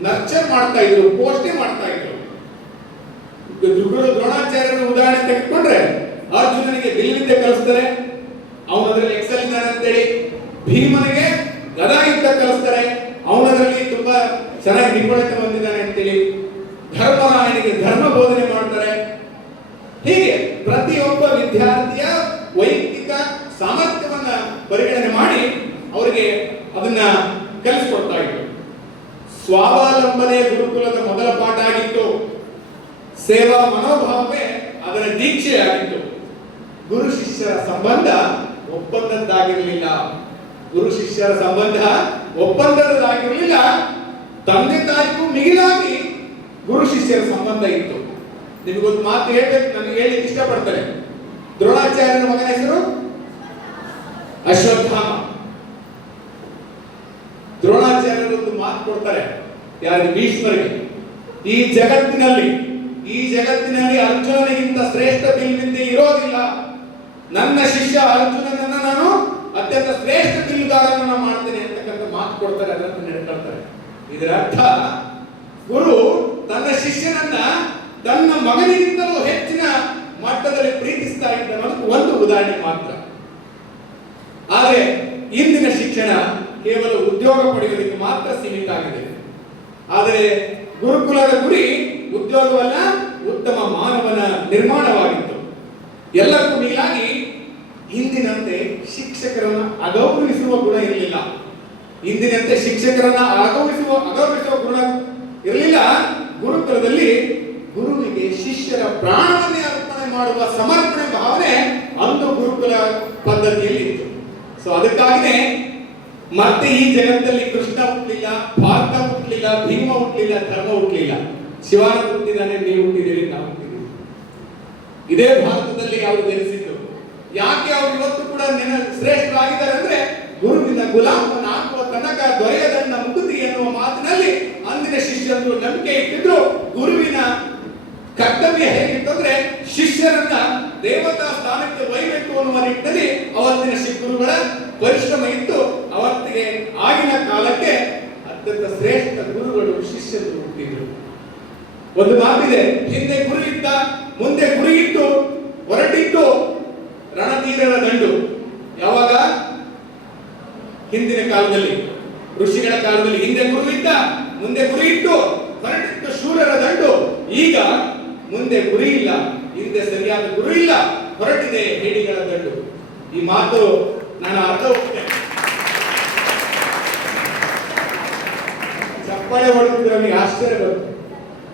ನರ್ಚರ್ ಮಾಡ್ತಾ ಇದ್ರು, ಪೋಷಣೆ ಮಾಡ್ತಾ ಇದ್ರು. ಗುರು ದ್ರೋಣಾಚಾರ್ಯರ ಉದಾಹರಣೆ ತೆಗೆದುಕೊಂಡ್ರೆ, ಅರ್ಜುನನಿಗೆ ಬಿಲ್ವಿದ್ಯೆ ಕಲಿಸ್ತಾರೆ, ಅವನದ್ರಲ್ಲಿ ಎಕ್ಸೆಲ್ ಇದ್ದಾನೆ ಅಂತೇಳಿ. ಭೀಮನಿಗೆ ಗದಾ ಯುದ್ಧ ಕಲಿಸ್ತಾರೆ, ಅವನದ್ರಲ್ಲಿ ತುಂಬಾ ಚೆನ್ನಾಗಿ ನಿಪುಣತೆ ಹೊಂದಿದ್ದಾನೆ ಅಂತೇಳಿ. ಧರ್ಮರಾಯನಿಗೆ ಧರ್ಮ ಬೋಧನೆ ಮಾಡ್ತಾರೆ. ಹೀಗೆ ಪ್ರತಿಯೊಬ್ಬ ವಿದ್ಯಾರ್ಥಿಯ ವೈಯಕ್ತಿಕ ಸಾಮರ್ಥ್ಯವನ್ನ ಪರಿಗಣನೆ ಮಾಡಿ ಅವರಿಗೆ ಅದನ್ನ ಕಲಿಸಿಕೊಡ್ತಾ ಇದ್ರು. ಸ್ವಾವಲಂಬನೆ ಗುರುಕುಲದ ಮೊದಲ ಪಾಠ ಆಗಿತ್ತು. ಸೇವಾ ಮನೋಭಾವವೇ ಅದರ ದೀಕ್ಷೆ ಆಗಿತ್ತು. ಗುರು ಶಿಷ್ಯರ ಸಂಬಂಧ ಒಪ್ಪಂದದ್ದಾಗಿರಲಿಲ್ಲ. ಗುರು ಶಿಷ್ಯರ ಸಂಬಂಧ ಒಪ್ಪಂದದ್ದಾಗಿರಲಿಲ್ಲ. ತಂದೆ ತಾಯಿಗೂ ಮಿಗಿಲಾಗಿ ಗುರು ಶಿಷ್ಯರ ಸಂಬಂಧ ಇತ್ತು. ನಿಮಗೊಂದು ಮಾತು ಹೇಳ್ಬೇಕು, ನನಗೆ ಹೇಳಲಿಕ್ಕೆ ಇಷ್ಟಪಡ್ತಾರೆ. ದ್ರೋಣಾಚಾರ್ಯನ ಮಗನ ಹೆಸರು ಅಶ್ವತ್ಥಾಮ. ದ್ರೋಣಾಚಾರ್ಯರು ಒಂದು ಮಾತು ಕೊಡ್ತಾರೆ, ಯಾರಿಗೆ? ಭೀಷ್ಮರಿಗೆ. ಈ ಜಗತ್ತಿನಲ್ಲಿ ಅರ್ಜುನನಿಗಿಂತ ಶ್ರೇಷ್ಠ ಬಿಲ್ವಿದ್ಯೆ ಇರೋದಿಲ್ಲ. ನನ್ನ ಶಿಷ್ಯ ಅರ್ಜುನನನ್ನ ನಾನು ಅತ್ಯಂತ ಶ್ರೇಷ್ಠ ಬಿಲ್ಲುಗಾರನನ್ನ ಮಾಡ್ತೇನೆ ಅಂತಕ್ಕಂಥ ಮಾತು ಕೊಡ್ತಾರೆ, ಅದನ್ನು ನಡ್ಕೊಳ್ತಾರೆ. ಇದರ ಅರ್ಥ ಗುರು ತನ್ನ ಶಿಷ್ಯನನ್ನ ತನ್ನ ಮಗನಿಗಿಂತಲೂ ಹೆಚ್ಚಿನ ಮಟ್ಟದಲ್ಲಿ ಪ್ರೀತಿಸ್ತಾ ಇದ್ದ ಒಂದು ಉದಾಹರಣೆ ಮಾತ್ರ. ಆದರೆ ಇಂದಿನ ಶಿಕ್ಷಣ ಕೇವಲ ಉದ್ಯೋಗ ಪಡೆಯುವುದಕ್ಕೆ ಮಾತ್ರ ಸೀಮಿತ ಆಗಿದೆ. ಆದರೆ ಗುರುಕುಲದ ಗುರಿ ಉದ್ಯೋಗವಲ್ಲ, ಉತ್ತಮ ಮಾನವನ ನಿರ್ಮಾಣವಾಗಿತ್ತು. ಎಲ್ಲಕ್ಕೂ ಮಿಗಿಲಾಗಿ ಇಂದಿನಂತೆ ಶಿಕ್ಷಕರನ್ನ ಅಗೌರವಿಸುವ ಗುಣ ಇರಲಿಲ್ಲ. ಇಂದಿನಂತೆ ಶಿಕ್ಷಕರನ್ನ ಅಗೌರವಿಸುವ ಗುಣ ಇರಲಿಲ್ಲ. ಗುರುಕುಲದಲ್ಲಿ ಗುರುವಿಗೆ ಶಿಷ್ಯರ ಪ್ರಾಣವನ್ನೇ ಅರ್ಪಣೆ ಮಾಡುವ ಸಮರ್ಪಣೆ ಭಾವನೆ ಅಂದು ಗುರುಕುಲ ಪದ್ಧತಿಯಲ್ಲಿ ಇತ್ತು. ಸೊ ಅದಕ್ಕಾಗಿನೇ ಮತ್ತೆ ಈ ಜಗತ್ತಲ್ಲಿ ಕೃಷ್ಣ ಹುಟ್ಟಲಿಲ್ಲ, ಭಾರತ ಹುಟ್ಟಲಿಲ್ಲ, ಭೀಮ ಹುಟ್ಟಲಿಲ್ಲ, ಧರ್ಮ ಹುಟ್ಟಲಿಲ್ಲ. ಶಿವಾನ ಹುಟ್ಟಿದಾನೆ, ನೀವು ಹುಟ್ಟಿದ್ದೀರಿ, ನಾವು ಹುಟ್ಟಿದ್ದೀವಿ. ಇದೇ ಭಾರತದಲ್ಲಿ ಅವರು ಜನಿಸಿದ್ದು. ಯಾಕೆ ಅವರು ಇವತ್ತು ಕೂಡ ಶ್ರೇಷ್ಠರಾಗಿದ್ದಾರೆ ಅಂದ್ರೆ ಗುರುವಿನ ಗುಲಾಮನಾಗುವ ತನಕ ದೊರೆಯದಣ್ಣ ಮುಕುತಿ ಎನ್ನುವ ಮಾತಿನಲ್ಲಿ ಅಂದಿನ ಶಿಷ್ಯರು ನಂಬಿಕೆ ಇಟ್ಟಿದ್ರು. ಗುರುವಿನ ಕರ್ತವ್ಯ ಹೇಗಿತ್ತಂದ್ರೆ ಶಿಷ್ಯರನ್ನ ದೇವತಾ ಸ್ಥಾನಕ್ಕೆ ಒಯ್ಯಬೇಕು ಅನ್ನುವ ನಿಟ್ಟಿನಲ್ಲಿ ಅವತ್ತಿನ ಗುರುಗಳ ಪರಿಶ್ರಮ ಇತ್ತು. ಅವತ್ತಿಗೆ ಆಗಿನ ಕಾಲಕ್ಕೆ ಅತ್ಯಂತ ಶ್ರೇಷ್ಠ ಗುರುಗಳು ಶಿಷ್ಯರು ಹುಟ್ಟಿದ್ರು. ಒಂದು ಮಾತಿದೆ, ಹಿಂದೆ ಗುರು ಇದ್ದ, ಮುಂದೆ ಗುರಿ ಇಟ್ಟು ಹೊರಟಿದ್ದು ರಣತೀರದ ದಂಡು. ಯಾವಾಗ? ಹಿಂದಿನ ಕಾಲದಲ್ಲಿ, ಋಷಿಗಳ ಕಾಲದಲ್ಲಿ ಹಿಂದೆ ಗುರು ಇದ್ದ, ಮುಂದೆ ಗುರಿ ಇಟ್ಟು ಹೊರಟಿದ್ದು ಶೂರರ ದಂಡು. ಈಗ ಮುಂದೆ ಗುರಿ ಇಲ್ಲ, ಹಿಂದೆ ಸರಿಯಾದ ಗುರು ಇಲ್ಲ, ಹೊರಟಿದೆ ಹೇಡಿಗಳ ದಂಡು. ಈ ಮಾತು ನಾನು ಅರ್ಥ ಹೋಗ್ತೇನೆ. ಚಪ್ಪಾಳೆ ಹೊಡೆದಿದ್ರೆ ನಮಗೆ ಆಶ್ಚರ್ಯ ಬರುತ್ತೆ.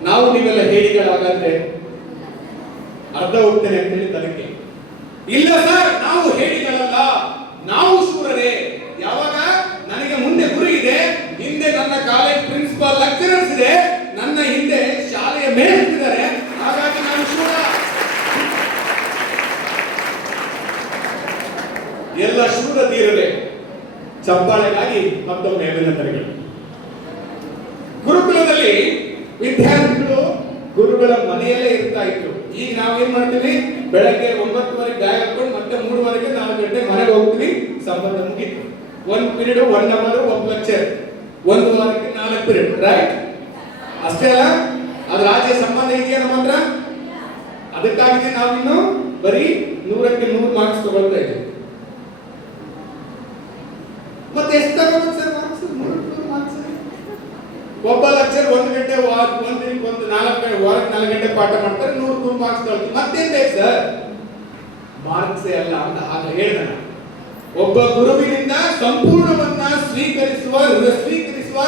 ನಾವು ನೀವೆಲ್ಲ ಹೇಡಿಗಳಾಗಾದ್ರೆ ಅರ್ಧ ಹೋಗ್ತೇನೆ ಅಂತ ಹೇಳಿ ಅದಕ್ಕೆ ಇಲ್ಲ ಸರ್, ನಾವು ಹೇಡಿಗಳಲ್ಲ, ನಾವು ಶೂರರೇ. ಯಾವಾಗ? ನನಗೆ ಮುಂದೆ ಗುರಿ ಇದೆ, ಹಿಂದೆ ನನ್ನ ಕಾಲೇಜ್ ಪ್ರಿನ್ಸಿಪಾಲ್ ಲೆಕ್ಚರರ್ಸ್ ಇದೆ, ನನ್ನ ಹಿಂದೆ ಶಾಲೆಯ ಮೇಲಿದ್ದಾರೆ, ಹಾಗಾಗಿ ನಾನು ಶೂರ. ಎಲ್ಲ ಶೂರ ತೀರದೆ ಚಪ್ಪಾಳೆಗಾಗಿ ಮತ್ತೊಮ್ಮೆ ಅಭಿನಂದನೆಗಳು. ಗುರುಕುಲದಲ್ಲಿ ವಿದ್ಯಾರ್ಥಿಗಳು ಗುರುಗಳ ಮನೆಯಲ್ಲೇ ಇರ್ತಾ ಇದ್ರು. ಈಗ ನಾವೇನ್ ಮಾಡ್ತೀವಿ? ಬೆಳಗ್ಗೆ 9:30 ಬ್ಯಾಗ್ ಹಾಕೊಂಡು ಮತ್ತೆ 3:30 4 ಗಂಟೆ ಮನೆಗೆ ಹೋಗ್ತೀವಿ, ಸಂಬಂಧ ಮುಗೀತು. 1 ಪೀರಿಯಡ್ 1 ಅವರ್ 1 ಲೆಕ್ಚರ್, 1 ವಾರಕ್ಕೆ 4 ಪೀರಿಯಡ್, ರೈಟ್? ಅಷ್ಟೇ ಅಲ್ಲ, ಅದು ರಾಜ್ಯ ಸಂಬಂಧ ಇದೆಯಾ ನಮ್ಮ ಹತ್ರ? ಅದಕ್ಕಾಗಿ ನಾವಿನ್ನು ಬರೀ 100ಕ್ಕೆ 100 ಮಾರ್ಕ್ಸ್ ತಗೊಳ್ತಾ ಇದ್ದೀವಿ. ಮತ್ತೆ ಎಷ್ಟು ತಗೋಬೇಕು ಸರ್ ಮಾರ್ಕ್ಸ್? 100 ಮಾರ್ಕ್ಸ್. ಒಬ್ಬ ಲೆಕ್ಚರ್ 1 ಗಂಟೆ ಒಂದು 4 ಗಂಟೆ ಪಾಠ ಮಾಡ್ತಾರೆ, 100 ಮಾರ್ಕ್ಸ್ ತಗೊಳ್ತೀವಿ. ಮತ್ತೇನ್ ಬೇಕು ಸರ್? ಮಾರ್ಕ್ಸೇ ಅಲ್ಲ ಅಂತ ಆಗ ಹೇಳ್ದ. ಒಬ್ಬ ಗುರುವಿನಿಂದ ಸಂಪೂರ್ಣವನ್ನ ಸ್ವೀಕರಿಸುವ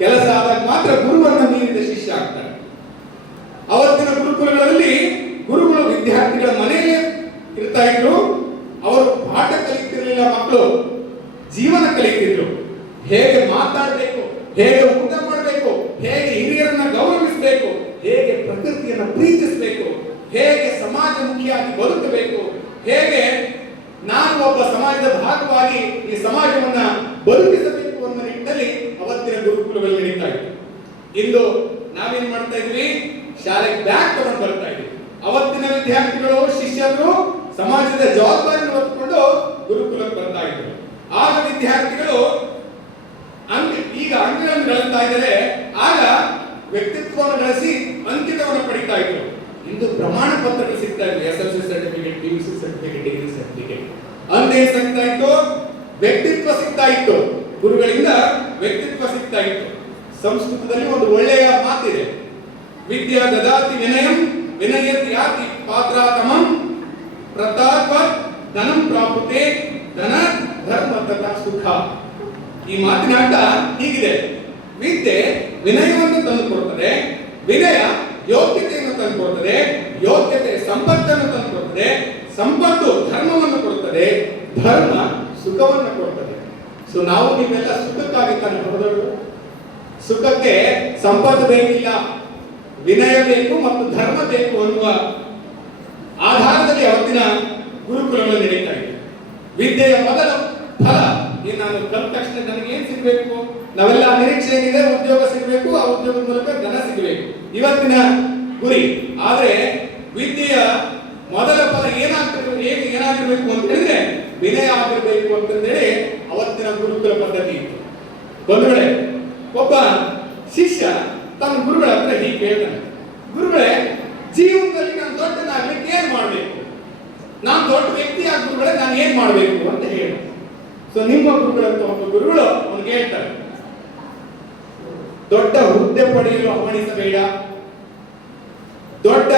ಕೆಲಸ ಆದಾಗ ಮಾತ್ರ ಗುರುವನ್ನ ಮೀರಿದ ಶಿಷ್ಯ ಆಗ್ತಾರೆ. ಅವತ್ತಿನ ಗುರುಕುಲಗಳಲ್ಲಿ ಗುರುಗಳು ವಿದ್ಯಾರ್ಥಿಗಳ ಮನೆಯಲ್ಲೇ ಇರ್ತಾ ಇದ್ರು. ಅವರು ಪಾಠ ಕಲಿತಿರ್ಲಿಲ್ಲ, ಮಕ್ಕಳು ಜೀವನ ಕಲಿತಿದ್ರು. ಹೇಗೆ ಮಾತಾಡಬೇಕು, ಹೇಗೆ ಊಟ ಮಾಡಬೇಕು, ಹೇಗೆ ಹಿರಿಯರನ್ನ ಗೌರವಿಸಬೇಕು, ಹೇಗೆ ಪ್ರಕೃತಿಯನ್ನು ಪ್ರೀತಿಸಬೇಕು, ಹೇಗೆ ಸಮಾಜಮುಖಿಯಾಗಿ ಬದುಕಬೇಕು, ಹೇಗೆ ನಾನು ಒಬ್ಬ ಸಮಾಜದ ಭಾಗವಾಗಿ ಈ ಸಮಾಜವನ್ನ ಬದುಕಿಸಬೇಕು ಅನ್ನೋ ನಿಟ್ಟಿನಲ್ಲಿ ಅವತ್ತಿನ ಗುರುಕುಲಗಳು ನಡೀತಾ ಇತ್ತು. ಇಂದು ನಾವೇನ್ ಮಾಡ್ತಾ ಇದ್ವಿ? ಶಾಲೆಗೆ ಬ್ಯಾಗ್ ತಗೊಂಡು ಬರ್ತಾ ಇದ್ವಿ. ಅವತ್ತಿನ ವಿದ್ಯಾರ್ಥಿಗಳು ಶಿಷ್ಯರು ಸಮಾಜದ ಜವಾಬ್ದಾರಿಯನ್ನು ಹೊತ್ತುಕೊಂಡು ಗುರುಕುಲಕ್ಕೆ ಬರ್ತಾ ಇದ್ರು. ಆಗ ವಿದ್ಯಾರ್ಥಿಗಳು ಈಗ ಅಂಕಗಳನ್ನು ಗಳಿಸ್ತಾ ಇದ್ದಾರೆ, ಆಗ ವ್ಯಕ್ತಿತ್ವವನ್ನು ಗಳಿಸಿ ಅಂಕಿತವನ್ನು ಪಡಿತಾ ಇದ್ರು. ಇಂದು ಪ್ರಮಾಣ ಪತ್ರಗಳು ಸಿಗ್ತಾ ಇದ್ವು, SLC certificate, PUC certificate, degree certificate. ಅಂದೇ ಸಿಗ್ತಾ ಇತ್ತು, ವ್ಯಕ್ತಿತ್ವ ಸಿಗ್ತಾ ಇತ್ತು, ಗುರುಗಳಿಂದ ವ್ಯಕ್ತಿತ್ವ ಸಿಗ್ತಾ ಇತ್ತು. ಸಂಸ್ಕೃತದಲ್ಲಿ ಒಂದು ಒಳ್ಳೆಯ ಮಾತಿದೆ, ವಿದ್ಯಾ ದದಾತಿ ವಿನಯಂ ವಿನಯತಿ ಯಾತಿ ಪಾತ್ರಾತಮಂ ಪ್ರತಾಪ ಧನಂ ಪ್ರಾಪುತೆ ಧನ ಧರ್ಮ ತಥಾ ಸುಖ. ಈ ಮಾತಿನ ಅರ್ಥ ಹೀಗಿದೆ: ವಿದ್ಯೆ ವಿನಯವನ್ನು ತಂದುಕೊಡುತ್ತದೆ, ವಿನಯ ಯೋಗ್ಯತೆಯನ್ನು ತಂದುಕೊಡುತ್ತದೆ, ಯೋಗ್ಯತೆ ಸಂಪತ್ತನ್ನು ತಂದುಕೊಡುತ್ತದೆ, ಸಂಪತ್ತು ಧರ್ಮವನ್ನು ಕೊಡುತ್ತದೆ, ಧರ್ಮ ಸುಖವನ್ನು ಕೊಡುತ್ತದೆ. ಸೊ ನಾವು ನೀವೆಲ್ಲ ಸುಖಕ್ಕಾಗಿ ತಾನೆ ಹೊರದವರು. ಸುಖಕ್ಕೆ ಸಂಪತ್ತು ಬೇಕಿಲ್ಲ, ವಿನಯ ಬೇಕು ಮತ್ತು ಧರ್ಮ ಬೇಕು ಅನ್ನುವ ಆಧಾರದಲ್ಲಿ ಅವತ್ತಿನ ಗುರುಕುಲಗಳು ನಡೀತಾ ಇದೆ. ವಿದ್ಯೆಯ ಮೊದಲ ಫಲ ನಾನು ಕಲಿತ ತಕ್ಷಣ ನನಗೆ ಏನ್ ಸಿಗಬೇಕು? ನಾವೆಲ್ಲ ನಿರೀಕ್ಷೆ ಏನಿದೆ, ಉದ್ಯೋಗ ಸಿಗಬೇಕು, ಆ ಉದ್ಯೋಗದ ಮೂಲಕ ಧನ ಸಿಗಬೇಕು, ಇವತ್ತಿನ ಗುರಿ. ಆದ್ರೆ ವಿದ್ಯೆಯ ಮೊದಲ ಫಲ ಏನಾಗಿರ್ಬೇಕು ಅಂತ ಹೇಳಿದ್ರೆ ವಿನಯ ಆಗಿರ್ಬೇಕು ಅಂತಂದೇಳಿ ಅವತ್ತಿನ ಗುರುಕುಲ ಪದ್ಧತಿ ಇತ್ತು. ಬಂಧುಗಳೇ, ಒಬ್ಬ ಶಿಷ್ಯ ತನ್ನ ಗುರುಗಳ ಹತ್ರ ಹೀಗೆ ಕೇಳ್ತಾನೆ, ಗುರುಗಳೇ, ಜೀವನದಲ್ಲಿ ನಾನು ದೊಡ್ಡನಾಗ್ಲಿಕ್ಕೆ ಏನ್ ಮಾಡ್ಬೇಕು? ನಾನು ದೊಡ್ಡ ವ್ಯಕ್ತಿ ಆಗ ಗುರುಗಳೇ ನಾನು ಏನ್ ಮಾಡ್ಬೇಕು ಅಂತ ಹೇಳಿ. ಸೊ ನಿಮ್ಮ ಗುರುಗಳಂತ ಒಂದು ಗುರುಗಳು ಅವ್ನಿಗೆ ಹೇಳ್ತಾರೆ, ದೊಡ್ಡ ಹುದ್ದೆ ಪಡೆಯಲು ಹವಣಿಸಬೇಡ, ದೊಡ್ಡ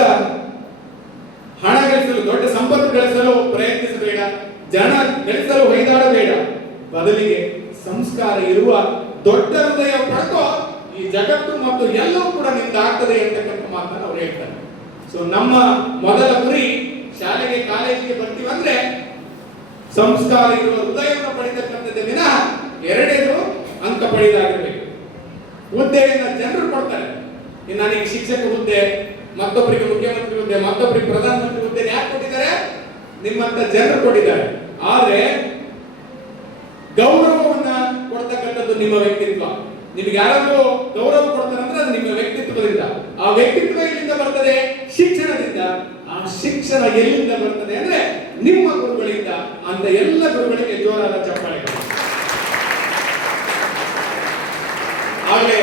ಹಣ ಗಳಿಸಲು, ದೊಡ್ಡ ಸಂಪತ್ತು ಗಳಿಸಲು ಪ್ರಯತ್ನಿಸಬೇಡ, ಜನ ಗಳಿಸಲು ಹೊಯ್ದಾಡಬೇಡ, ಬದಲಿಗೆ ಸಂಸ್ಕಾರ ಇರುವ ದೊಡ್ಡ ಹೃದಯ ಪಡೆದು ಈ ಜಗತ್ತು ಮತ್ತು ಎಲ್ಲವೂ ಕೂಡ ನಿಂದಾಗ್ತದೆ ಅಂತಕ್ಕಂಥ ಮಾತನ್ನು ಅವ್ರು ಹೇಳ್ತಾರೆ. ಸೊ ನಮ್ಮ ಮೊದಲ ಗುರಿ, ಶಾಲೆಗೆ ಕಾಲೇಜಿಗೆ ಬರ್ತೀವಂದ್ರೆ ಸಂಸ್ಕಾರ ಇರುವ ಹೃದಯವನ್ನು ಪಡೆತಕ್ಕಂಥದ್ದೇ ವಿನಃ ಎರಡೇದು ಅಂಕ ಪಡೆದಾಗಿರ್ಬೇಕು. ಹುದ್ದೆಯನ್ನ ಜನರು ಕೊಡ್ತಾರೆ. ನನಗೆ ಶಿಕ್ಷಕ ಹುದ್ದೆ, ಮತ್ತೊಬ್ಬರಿಗೆ ಮುಖ್ಯಮಂತ್ರಿ ಹುದ್ದೆ, ಮತ್ತೊಬ್ಬರಿಗೆ ಪ್ರಧಾನಮಂತ್ರಿ ಹುದ್ದೆ ಯಾಕೆ ಕೊಟ್ಟಿದ್ದಾರೆ? ನಿಮ್ಮಂತ ಜನರು ಕೊಟ್ಟಿದ್ದಾರೆ. ಆದ್ರೆ ಗೌರವವನ್ನ ಬರ್ತಕ್ಕಂಥದ್ದು ನಿಮ್ಮ ವ್ಯಕ್ತಿತ್ವ. ನಿಮ್ಗೆ ಯಾರಾದ್ರೂ ಗೌರವ ಕೊಡ್ತಾರೆ ಅಂದ್ರೆ ಅದು ನಿಮ್ಮ ವ್ಯಕ್ತಿತ್ವದಿಂದ. ಆ ವ್ಯಕ್ತಿತ್ವ ಎಲ್ಲಿಂದ ಬರ್ತದೆ? ಶಿಕ್ಷಣದಿಂದ. ಆ ಶಿಕ್ಷಣ ಎಲ್ಲಿಂದ ಬರ್ತದೆ ಅಂದ್ರೆ ನಿಮ್ಮ ಗುರುಗಳಿಂದ. ಅಂತ ಎಲ್ಲ ಗುರುಗಳಿಗೆ ಜೋರಾದ ಚಪ್ಪಾಳೆ. ಆಗಲೇ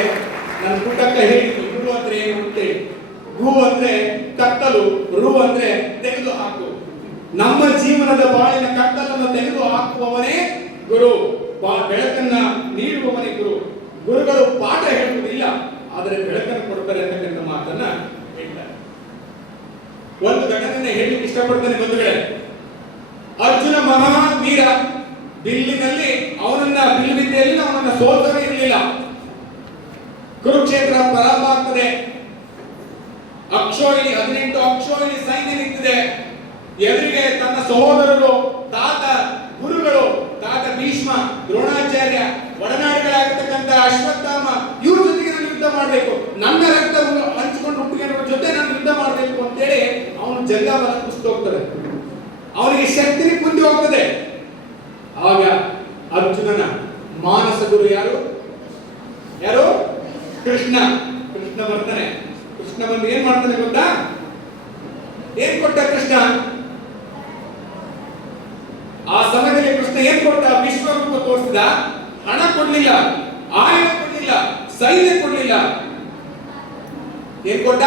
ನನ್ನ ಪುಟ್ಟಕ್ಕ ಹೇಳಿದ್ರು, ಗುರು ಅಂದ್ರೆ ಏನು ಅಂತೇಳಿ. ಗು ಅಂದ್ರೆ ಕತ್ತಲು, ರು ಅಂದ್ರೆ ತೆಗೆದು ಹಾಕು. ನಮ್ಮ ಜೀವನದ ಬಾಳಿನ ಕತ್ತಲನ್ನು ತೆಗೆದು ಹಾಕುವವನೇ ಗುರು. ಬೆಳಕನ್ನ ನೀಡುವವನೇ ಗುರು. ಗುರುಗಳು ಪಾಠ ಹೇಳುವುದಿಲ್ಲ, ಆದರೆ ಬೆಳಕನ್ನು ಕೊಡ್ತಾರೆ ಅಂತಕ್ಕಂಥ ಮಾತನ್ನ ಹೇಳ್ತಾರೆ. ಒಂದು ಘಟನೆ ಹೇಳಲಿಕ್ಕೆ ಇಷ್ಟಪಡ್ತಾನೆ ಬಂಧುಗಳೇ. ಅರ್ಜುನ ಮಹಾವೀರ, ಬಿಲ್ಲಿನಲ್ಲಿ ಬಿಲ್ಲು ವಿದ್ಯೆಯಲ್ಲಿ ಅವನನ್ನ ಸೋಲ್ತವೇ ಇರಲಿಲ್ಲ. ಕುರುಕ್ಷೇತ್ರ ಪ್ರಾರಂಭ ಆಗ್ತದೆ. ಅಕ್ಷೋಹಿಣಿ 18 ಅಕ್ಷೋಹಿಣಿ ಸೈನ್ಯ ನಿಂತಿದೆ. ಎದುರಿಗೆ ತನ್ನ ಸಹೋದರರು, ತಾತ ಗುರುಗಳು, ತಾತ ಭೀಷ್ಮ, ದ್ರೋಣಾಚಾರ್ಯ, ಒಡನಾಡಿಗಳಾಗಿರ್ತಕ್ಕಂಥ ಅಶ್ವತ್ಥಾಮ, ಇವ್ರ ಜೊತೆಗೆ ನಾನು ಯುದ್ಧ ಮಾಡಬೇಕು, ನನ್ನ ರಕ್ತ ಹಂಚಿಕೊಂಡು ಹುಟ್ಟಿಗೆನವರ ಜೊತೆ ನಾನು ಯುದ್ಧ ಮಾಡಬೇಕು ಅಂತೇಳಿ ಅವನು ಜಂಗಾಬಲ ಕುಸಿದು ಹೋಗ್ತದೆ. ಅವನಿಗೆ ಶಕ್ತಿ ಕುಂದಿ ಹೋಗ್ತದೆ. ಆಗ ಅರ್ಜುನನ ಮಾನಸ ಗುರು ಯಾರು? ಕೃಷ್ಣ. ಕೃಷ್ಣ ಬರ್ತಾನೆ. ಕೃಷ್ಣ ಬಂದು ಏನ್ ಮಾಡ್ತಾನೆ ಗೊತ್ತಾ? ಏನ್ ಕೊಟ್ಟ ಕೃಷ್ಣ? ಆ ಸಮಯದಲ್ಲಿ ಕೃಷ್ಣ ಏನ್ ಕೊಟ್ಟ? ವಿಶ್ವರೂಪ ತೋರಿಸಿದ. ಹಣ ಕೊಡ್ಲಿಲ್ಲ, ಆಯುಧ ಕೊಡ್ಲಿಲ್ಲ, ಸೈನ್ಯ ಕೊಡ್ಲಿಲ್ಲ. ಏನ್ ಕೊಟ್ಟ?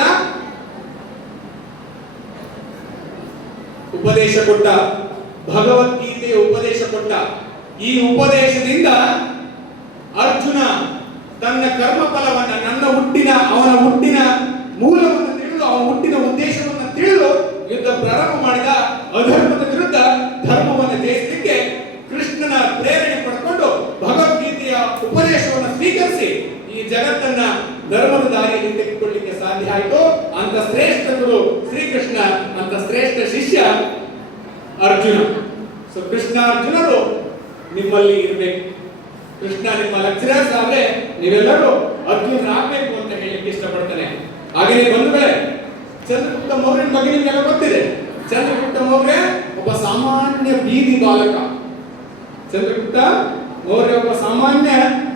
ಉಪದೇಶ ಕೊಟ್ಟ. ಭಗವದ್ಗೀತೆಯ ಉಪದೇಶ ಕೊಟ್ಟ. ಈ ಉಪದೇಶದಿಂದ ಅರ್ಜುನ ತನ್ನ ಕರ್ಮ ಫಲವನ್ನ, ಅವನ ಹುಟ್ಟಿನ ಮೂಲವನ್ನು ತಿಳಿದು, ಅವನ ಹುಟ್ಟಿನ ಉದ್ದೇಶವನ್ನು ತಿಳಿದು ಯುದ್ಧ ಪ್ರಾರಂಭ ಮಾಡಿದ. ಅಧರ್ಮದ ವಿರುದ್ಧ ಧರ್ಮವನ್ನು ಜಯಿಸಲಿಕ್ಕೆ ಕೃಷ್ಣನ ಪ್ರೇರಣೆ ಪಡ್ಕೊಂಡು ಭಗವದ್ಗೀತೆಯ ಉಪದೇಶವನ್ನು ಸ್ವೀಕರಿಸಿ ಈ ಜಗತ್ತನ್ನ ಧರ್ಮದ ದಾರಿಯಲ್ಲಿ ತೆಗೆದುಕೊಳ್ಳಲಿಕ್ಕೆ ಸಾಧ್ಯ ಆಯಿತು. ಅಂತ ಶ್ರೇಷ್ಠ ಗುರು ಶ್ರೀಕೃಷ್ಣ, ಅಂತ ಶ್ರೇಷ್ಠ ಶಿಷ್ಯ ಅರ್ಜುನ. ಸೊ ಕೃಷ್ಣ ಅರ್ಜುನರು ನಿಮ್ಮಲ್ಲಿ ಇರಬೇಕು. ಕೃಷ್ಣ ನಿಮ್ಮ ಲೆಕ್ಚರರ್ಸ್ ಆದ್ರೆ ನೀವೆಲ್ಲರೂ ಅರ್ಜುನರಾಗಬೇಕು ಅಂತ ಹೇಳಲಿಕ್ಕೆ ಇಷ್ಟಪಡ್ತಾನೆ. ಹಾಗೆಯೇ ಬಂಧುಗಳೇ, ಚಂದ್ರಗುಪ್ತ ಮೌರ್ಯನ ಬಗ್ಗೆ ನಿಮಗೆಲ್ಲ ಗೊತ್ತಿದೆ. ಚಂದ್ರಗುಪ್ತ ಮೌರ್ಯ ಒಬ್ಬ ಸಾಮಾನ್ಯ ಬೀದಿ ಬಾಲಕ. ಚಂದ್ರಗುಪ್ತ ಮೌರ್ಯ ಒಬ್ಬ ಸಾಮಾನ್ಯ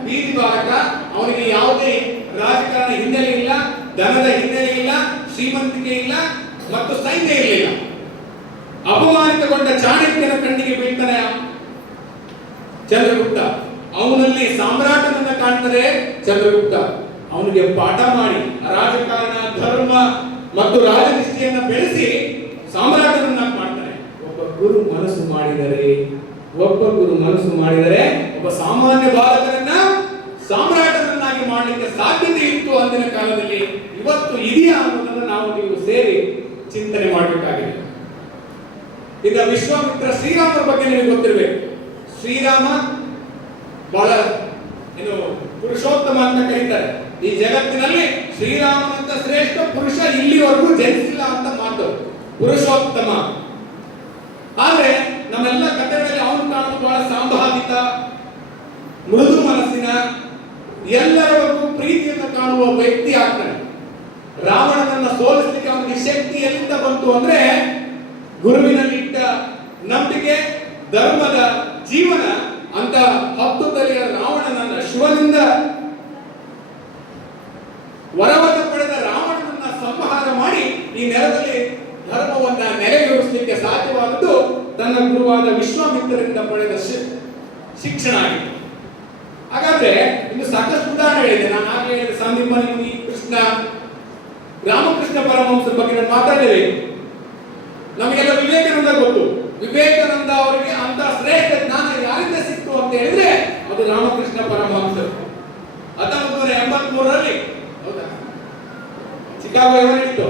ಬೀದಿ ಬಾಲಕ. ಅವನಿಗೆ ಯಾವುದೇ ರಾಜಕಾರಣ ಹಿನ್ನೆಲೆ ಇಲ್ಲ, ಧನದ ಹಿನ್ನೆಲೆ ಇಲ್ಲ, ಶ್ರೀಮಂತಿಕೆ ಇಲ್ಲ ಮತ್ತು ಸೈನ್ಯ ಇರಲಿಲ್ಲ. ಅಪಮಾನಿತಗೊಂಡ ಚಾಣಕ್ಯನ ಕಣ್ಣಿಗೆ ಬೀಳ್ತಾನೆ ಚಂದ್ರಗುಪ್ತ. ಅವನಲ್ಲಿ ಸಾಮ್ರಾಟನನ್ನ ಕಾಣ್ತಾರೆ ಚಂದ್ರಗುಪ್ತ. ಅವನಿಗೆ ಪಾಠ ಮಾಡಿ ರಾಜಕಾರಣ, ಧರ್ಮ ಮತ್ತು ರಾಜನಿಷ್ಠೆಯನ್ನ ಬೆಳೆಸಿ ಸಾಮ್ರಾಟನನ್ನ ಮಾಡ್ತಾನೆ. ಒಬ್ಬ ಗುರು ಮನಸ್ಸು ಮಾಡಿದರೆ ಒಬ್ಬ ಸಾಮಾನ್ಯ ಬಾಲಕರನ್ನ ಸಾಮ್ರಾಟನನ್ನಾಗಿ ಮಾಡಲಿಕ್ಕೆ ಸಾಧ್ಯತೆ ಇತ್ತು ಅಂದಿನ ಕಾಲದಲ್ಲಿ. ಇವತ್ತು ಇದೆಯಾ ಅನ್ನೋದನ್ನು ನೀವು ಸೇರಿ ಚಿಂತನೆ ಮಾಡಬೇಕಾಗಿದೆ. ಈಗ ವಿಶ್ವಾಮಿತ್ರ ಶ್ರೀರಾಮರ ಬಗ್ಗೆ ನಿಮಗೆ ಗೊತ್ತಿರಬೇಕು. ಶ್ರೀರಾಮ ಬಹಳ ಪುರುಷೋತ್ತಮ ಅಂತ ಕರೀತಾರೆ. ಈ ಜಗತ್ತಿನಲ್ಲಿ ಶ್ರೀರಾಮನಂತ ಶ್ರೇಷ್ಠ ಪುರುಷ ಇಲ್ಲಿವರೆಗೂ ಜನಿಸಿಲ್ಲ ಅಂತ ಮಾತು. ಪುರುಷೋತ್ತಮ. ಆದ್ರೆ ನಮ್ಮೆಲ್ಲ ಕಥೆಗಳಲ್ಲಿ ಅವನು ಕಾಣುವುದು ಬಹಳ ಸಂಭಾವಿತ, ಮೃದು ಮನಸ್ಸಿನ, ಎಲ್ಲರವರೆಗೂ ಪ್ರೀತಿಯನ್ನು ಕಾಣುವ ವ್ಯಕ್ತಿ ಆಗ್ತಾನೆ. ರಾವಣನನ್ನ ಸೋಲಿಸಲಿಕ್ಕೆ ಅವನಿಗೆ ಶಕ್ತಿ ಎಲ್ಲಿಂದ ಬಂತು ಅಂದ್ರೆ ಗುರುವಿನಲ್ಲಿ ಇಟ್ಟ ನಂಬಿಕೆ, ಧರ್ಮದ ಜೀವನ. ಅಂತ 10 ತಲೆಯ ರಾವಣನನ್ನ, ಶಿವನಿಂದ ವರವನ್ನು ಪಡೆದ ರಾವಣನನ್ನ ಸಂಹಾರ ಮಾಡಿ ಈ ನೆಲದಲ್ಲಿ ಧರ್ಮವನ್ನ ನೆಲೆಯೂರಿಸಲಿಕ್ಕೆ ಸಾಧ್ಯವಾದದ್ದು ತನ್ನ ಗುರುವಾದ ವಿಶ್ವಾಮಿತ್ರರಿಂದ ಪಡೆದ ಶಿಕ್ಷಣ ಆಗಿತ್ತು. ಹಾಗಾದ್ರೆ ಇನ್ನು ಸಾಕಷ್ಟು ಉದಾಹರಣೆ ಹೇಳಿದೆ. ನಾನು ಆಗಲೇ ಹೇಳಿದ ಸಂದೀಪನಿ ಮುನಿ, ಕೃಷ್ಣ, ರಾಮಕೃಷ್ಣ ಪರಮಹಂಸರ ಬಗ್ಗೆ ನಾನು ಮಾತಾಡಿದೆ. ನಮಗೆಲ್ಲ ವಿವೇಕಾನಂದ ಗೊತ್ತು. ವಿವೇಕಾನಂದ ಅವರಿಗೆ ಅಂತ ಶ್ರೇಷ್ಠ ಜ್ಞಾನ ಯಾರಿಂದ ಸಿಕ್ತು ಅಂತ ಹೇಳಿದ್ರೆ ಅದು ರಾಮಕೃಷ್ಣ ಪರಮಹಂಸರು. 1983ರಲ್ಲಿ ಹೌದಾ ಚಿಕಾಗೋ ಯಾವ ನಡೀತು?